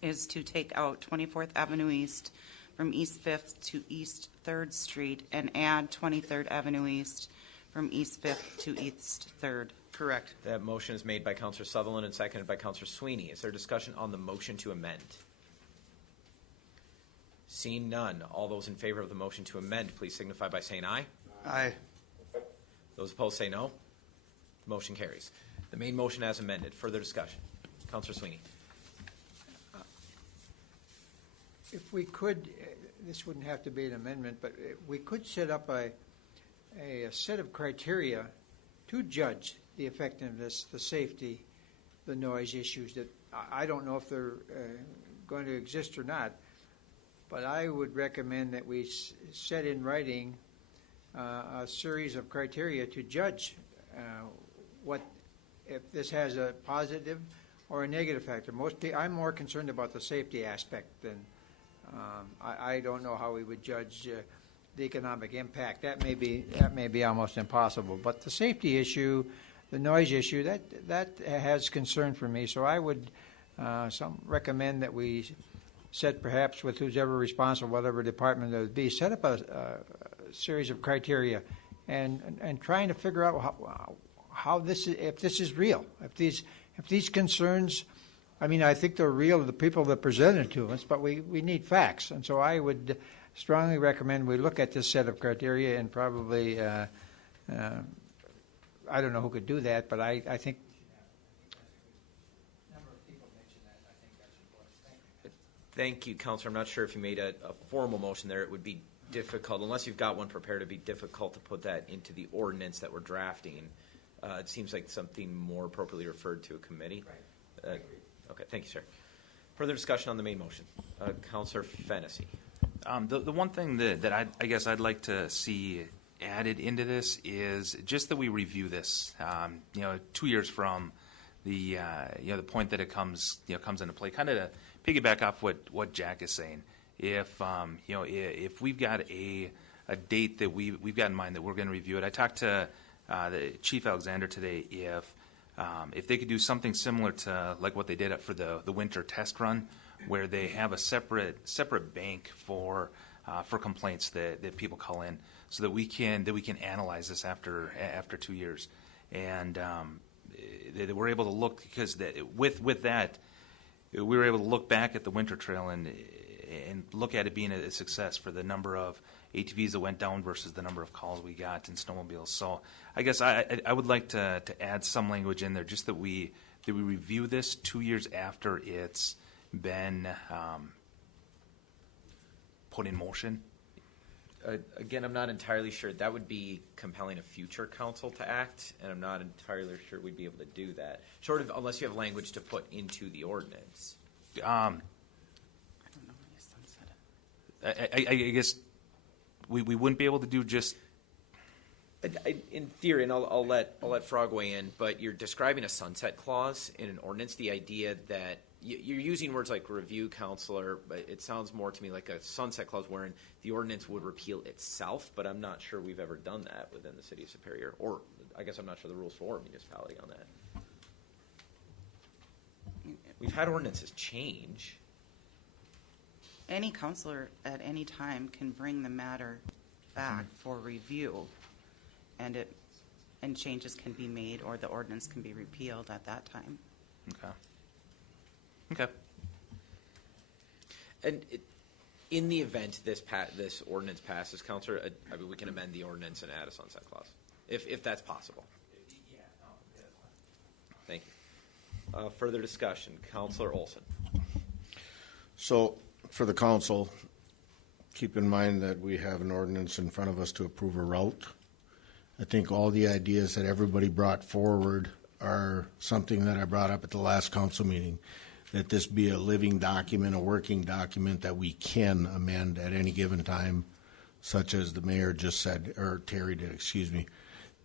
is to take out 24th Avenue East from East 5th to East 3rd Street and add 23rd Avenue East from East 5th to East 3rd. Correct. That motion is made by Counselor Sutherland and seconded by Counselor Sweeney. Is there discussion on the motion to amend? Seeing none, all those in favor of the motion to amend, please signify by saying aye. Aye. Those opposed say no. Motion carries. The main motion as amended. Further discussion. Counselor Sweeney. If we could, this wouldn't have to be an amendment, but we could set up a set of criteria to judge the effectiveness, the safety, the noise issues that I don't know if they're going to exist or not, but I would recommend that we set in writing a series of criteria to judge what if this has a positive or a negative factor. I'm more concerned about the safety aspect than I don't know how we would judge the economic impact. That may be almost impossible. But the safety issue, the noise issue, that has concern for me. So I would recommend that we set, perhaps with who's ever responsible, whatever department it would be, set up a series of criteria and trying to figure out how this is, if this is real, if these concerns. I mean, I think they're real to the people that presented to us, but we need facts. And so I would strongly recommend we look at this set of criteria and probably, I don't know who could do that, but I think. Thank you, Counselor. I'm not sure if you made a formal motion there. It would be difficult, unless you've got one prepared, it'd be difficult to put that into the ordinance that we're drafting. It seems like something more appropriately referred to a committee. Right. Okay, thank you, sir. Further discussion on the main motion. Counselor Fennessy. The one thing that I guess I'd like to see added into this is just that we review this. 2 years from the the point that it comes into play. Kind of to piggyback off what Jack is saying. If we've got a date that we've got in mind that we're going to review it. I talked to the Chief Alexander today. If they could do something similar to like what they did for the winter test run, where they have a separate bank for complaints that people call in, so that we can analyze this after 2 years, and that we're able to look, because with that we were able to look back at the winter trail and look at it being a success for the number of ATVs that went down versus the number of calls we got in snowmobiles. So I guess I would like to add some language in there, just that we review this 2 years after it's been put in motion. Again, I'm not entirely sure. That would be compelling a future council to act, and I'm not entirely sure we'd be able to do that, short of unless you have language to put into the ordinance. I don't know how you sunset it. I guess we wouldn't be able to do just. In theory, and I'll let Frog weigh in, but you're describing a sunset clause in an ordinance. The idea that you're using words like review, counselor, but it sounds more to me like a sunset clause wherein the ordinance would repeal itself, but I'm not sure we've ever done that within the city of Superior, or I guess I'm not sure the rules for a municipality on that. We've had ordinances change. Any counselor at any time can bring the matter back for review, and changes can be made, or the ordinance can be repealed at that time. Okay. And in the event this ordinance passes, Counselor, I mean, we can amend the ordinance and add a sunset clause, if that's possible. Thank you. Further discussion, Counselor Olson. So, for the council, keep in mind that we have an ordinance in front of us to approve a route. I think all the ideas that everybody brought forward are something that I brought up at the last council meeting, that this be a living document, a working document that we can amend at any given time, such as the mayor just said, or Terry did, excuse me.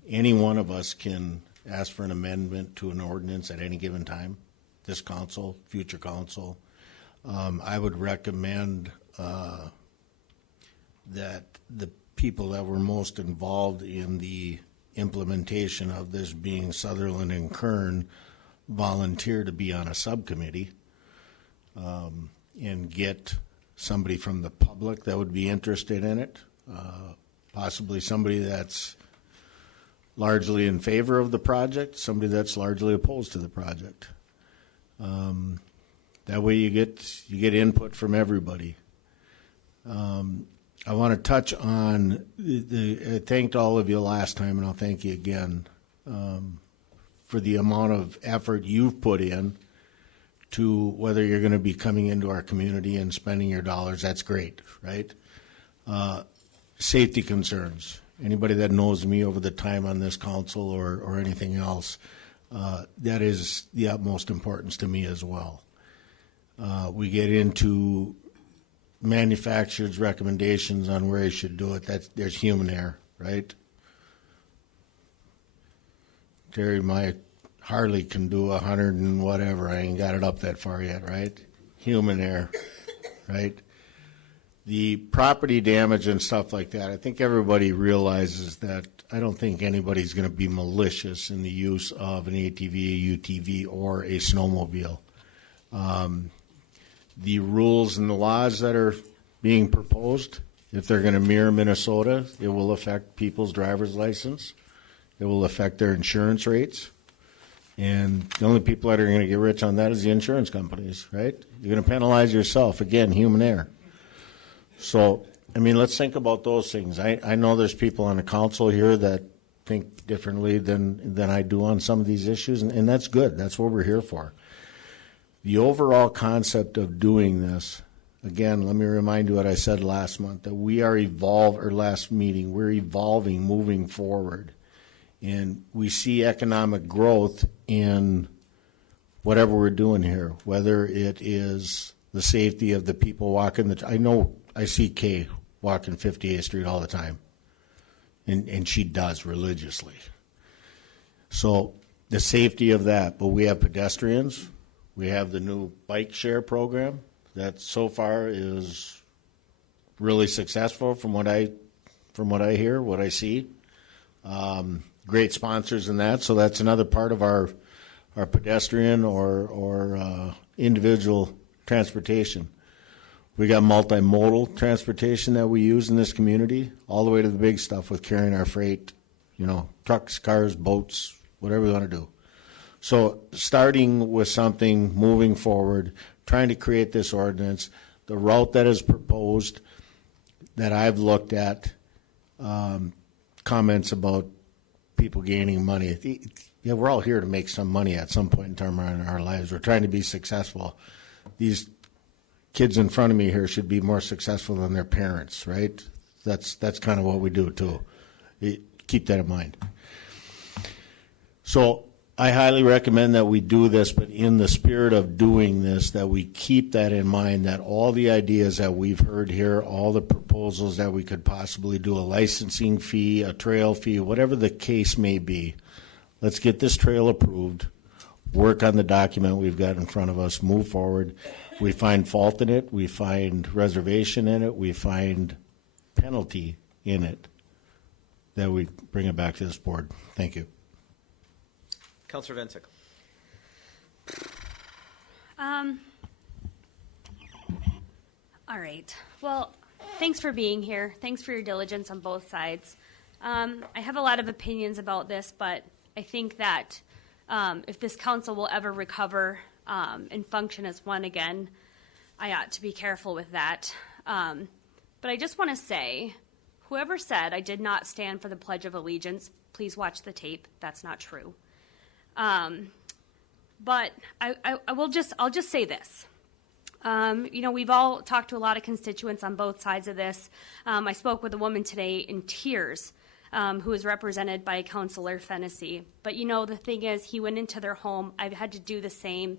Any one of us can ask for an amendment to an ordinance at any given time, this council, future council. I would recommend that the people that were most involved in the implementation of this, being Sutherland and Kern, volunteer to be on a subcommittee and get somebody from the public that would be interested in it, possibly somebody that's largely in favor of the project, somebody that's largely opposed to the project. That way you get input from everybody. I want to touch on I thanked all of you last time, and I'll thank you again for the amount of effort you've put in to whether you're going to be coming into our community and spending your dollars. That's great, right? Safety concerns. Anybody that knows me over the time on this council or anything else, that is the utmost importance to me as well. We get into manufacturer's recommendations on where he should do it. There's human error, right? Terry, my Harley can do 100 and whatever. I ain't got it up that far yet, right? Human error, right? The property damage and stuff like that, I think everybody realizes that I don't think anybody's going to be malicious in the use of an ATV, a UTV, or a snowmobile. The rules and the laws that are being proposed, if they're going to mirror Minnesota, it will affect people's driver's license. It will affect their insurance rates. And the only people that are going to get rich on that is the insurance companies, right? You're going to penalize yourself. Again, human error. So, I mean, let's think about those things. I know there's people on the council here that think differently than I do on some of these issues, and that's good. That's what we're here for. The overall concept of doing this, again, let me remind you what I said last month, that we are last meeting, we're evolving, moving forward. And we see economic growth in whatever we're doing here, whether it is the safety of the people walking I know I see Kay walking 58th Street all the time, and she does religiously. So the safety of that, but we have pedestrians. We have the new bike share program that so far is really successful from what I hear, what I see. Great sponsors in that, so that's another part of our pedestrian or individual transportation. We got multimodal transportation that we use in this community, all the way to the big stuff with carrying our freight, trucks, cars, boats, whatever we want to do. So starting with something, moving forward, trying to create this ordinance, the route that is proposed that I've looked at, comments about people gaining money. Yeah, we're all here to make some money at some point in time in our lives. We're trying to be successful. These kids in front of me here should be more successful than their parents, right? That's kind of what we do too. Keep that in mind. So I highly recommend that we do this, but in the spirit of doing this, that we keep that in mind, that all the ideas that we've heard here, all the proposals that we could possibly do, a licensing fee, a trail fee, whatever the case may be, let's get this trail approved, work on the document we've got in front of us, move forward. If we find fault in it, we find reservation in it, we find penalty in it, that we bring it back to this board. Thank you. Councilor Vincic. All right. Well, thanks for being here. Thanks for your diligence on both sides. I have a lot of opinions about this, but I think that if this council will ever recover and function as one again, I ought to be careful with that. But I just want to say, whoever said I did not stand for the Pledge of Allegiance, please watch the tape. That's not true. But I'll just say this. We've all talked to a lot of constituents on both sides of this. I spoke with a woman today in tears who is represented by Councilor Fennessy. But, the thing is, he went into their home. I've had to do the same.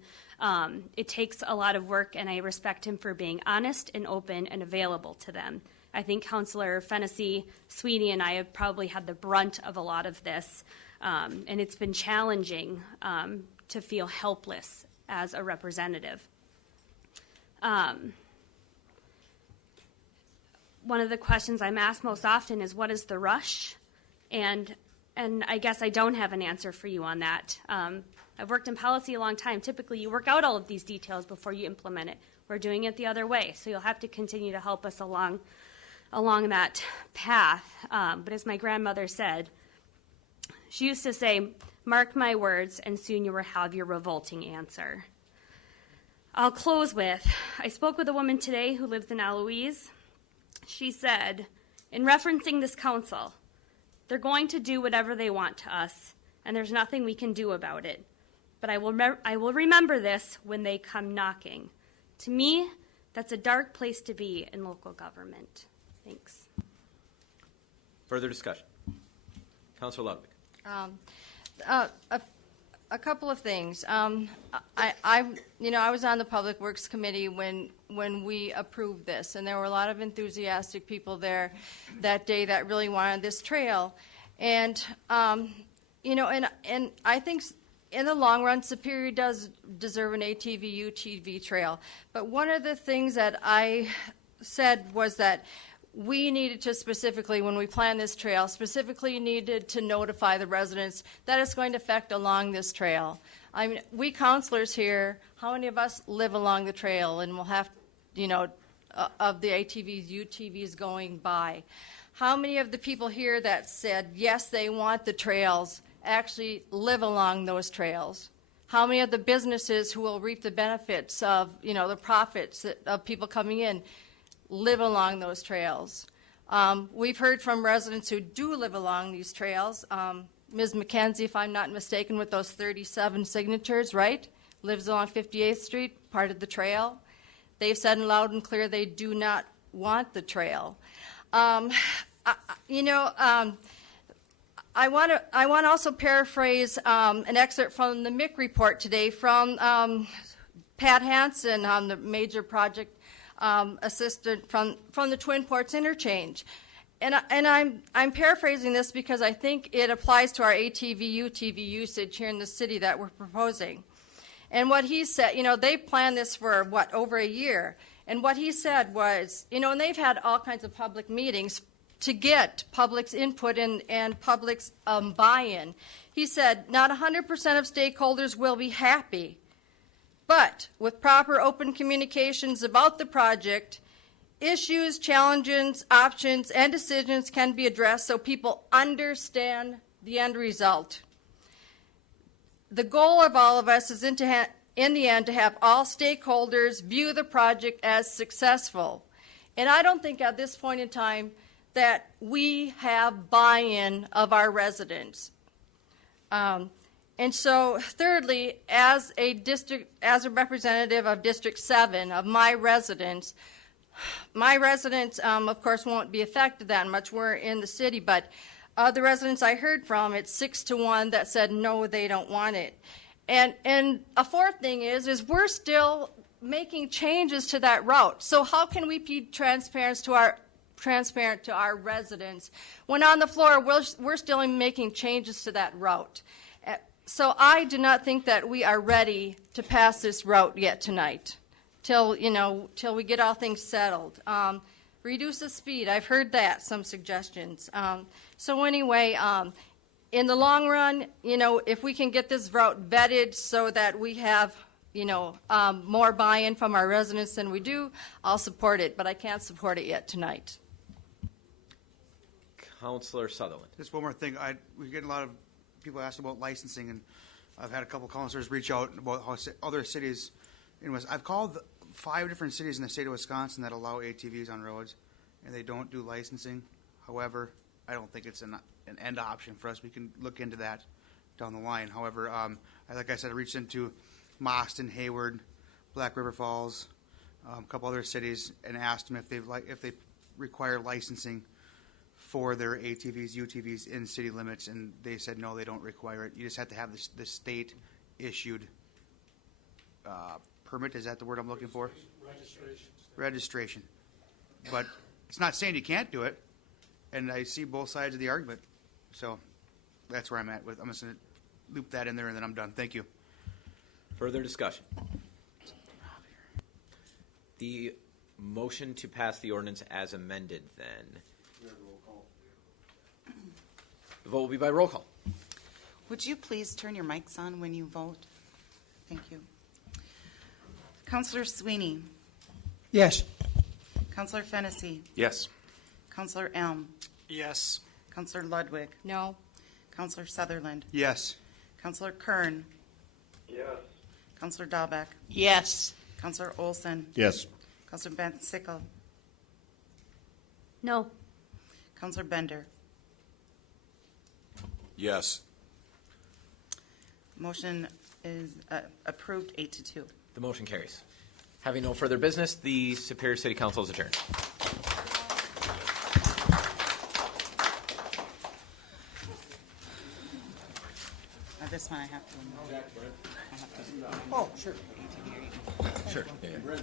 It takes a lot of work, and I respect him for being honest and open and available to them. I think Councilor Fennessy, Sweeney, and I have probably had the brunt of a lot of this, and it's been challenging to feel helpless as a representative. One of the questions I'm asked most often is, what is the rush? And I guess I don't have an answer for you on that. I've worked in policy a long time. Typically, you work out all of these details before you implement it. We're doing it the other way, so you'll have to continue to help us along that path. But as my grandmother said, she used to say, mark my words, and soon you will have your revolting answer. I'll close with, I spoke with a woman today who lives in Eloise. She said, in referencing this council, they're going to do whatever they want to us, and there's nothing we can do about it. But I will remember this when they come knocking. To me, that's a dark place to be in local government. Thanks. Further discussion. Councilor Ludwig. A couple of things. I was on the Public Works Committee when we approved this, and there were a lot of enthusiastic people there that day that really wanted this trail. And and I think in the long run, Superior does deserve an ATV UTV trail. But one of the things that I said was that we needed to specifically, when we plan this trail, specifically needed to notify the residents that it's going to affect along this trail. I mean, we counselors here, how many of us live along the trail and will have, of the ATVs, UTVs going by? How many of the people here that said, yes, they want the trails, actually live along those trails? How many of the businesses who will reap the benefits of, the profits of people coming in live along those trails? We've heard from residents who do live along these trails. Ms. McKenzie, if I'm not mistaken, with those 37 signatures, right? Lives along 58th Street, part of the trail. They've said loud and clear they do not want the trail. I want to also paraphrase an excerpt from the MIC report today from Pat Hansen on the major project assistant from the Twin Ports interchange. And I'm paraphrasing this because I think it applies to our ATV, UTV usage here in the city that we're proposing. And what he said, they planned this for, over a year. And what he said was, and they've had all kinds of public meetings to get public's input and public's buy-in. He said, not 100% of stakeholders will be happy, but with proper open communications about the project, issues, challenges, options, and decisions can be addressed so people understand the end result. The goal of all of us is in the end to have all stakeholders view the project as successful. And I don't think at this point in time that we have buy-in of our residents. And so, thirdly, as a representative of District 7, of my residents, of course, won't be affected that much. We're in the city, but the residents I heard from, it's 6-1 that said no, they don't want it. And a fourth thing is we're still making changes to that route. So how can we be transparent to our residents when on the floor we're still making changes to that route? So I do not think that we are ready to pass this route yet tonight, till we get all things settled. Reduce the speed. I've heard that, some suggestions. So anyway, in the long run, if we can get this route vetted so that we have, more buy-in from our residents than we do, I'll support it, but I can't support it yet tonight. Councilor Sutherland. Just one more thing. We get a lot of people ask about licensing, and I've had a couple councilors reach out about how other cities. I've called 5 different cities in the state of Wisconsin that allow ATVs on roads, and they don't do licensing. However, I don't think it's an end option for us. We can look into that down the line. However, like I said, I reached into Mauston, Hayward, Black River Falls, a couple other cities, and asked them if they require licensing for their ATVs, UTVs in city limits, and they said no, they don't require it. You just have to have the state issued permit. Is that the word I'm looking for? Registration. But it's not saying you can't do it, and I see both sides of the argument. So that's where I'm at with. I'm just going to loop that in there, and then I'm done. Thank you. Further discussion? The motion to pass the ordinance as amended, then. The vote will be by roll call. Would you please turn your mics on when you vote? Thank you. Counselor Sweeney. Yes. Counselor Fennessy. Yes. Counselor Elm. Yes. Counselor Ludwig. No. Counselor Sutherland. Yes. Counselor Kern. Yes. Counselor Dahlbeck. Yes. Counselor Olson. Yes. Counselor Van Sickle. No. Counselor Bender. Yes. Motion is approved 8-2. The motion carries. Having no further business, the Superior City Council is adjourned. This one I have to. Oh, sure. Sure. Yeah.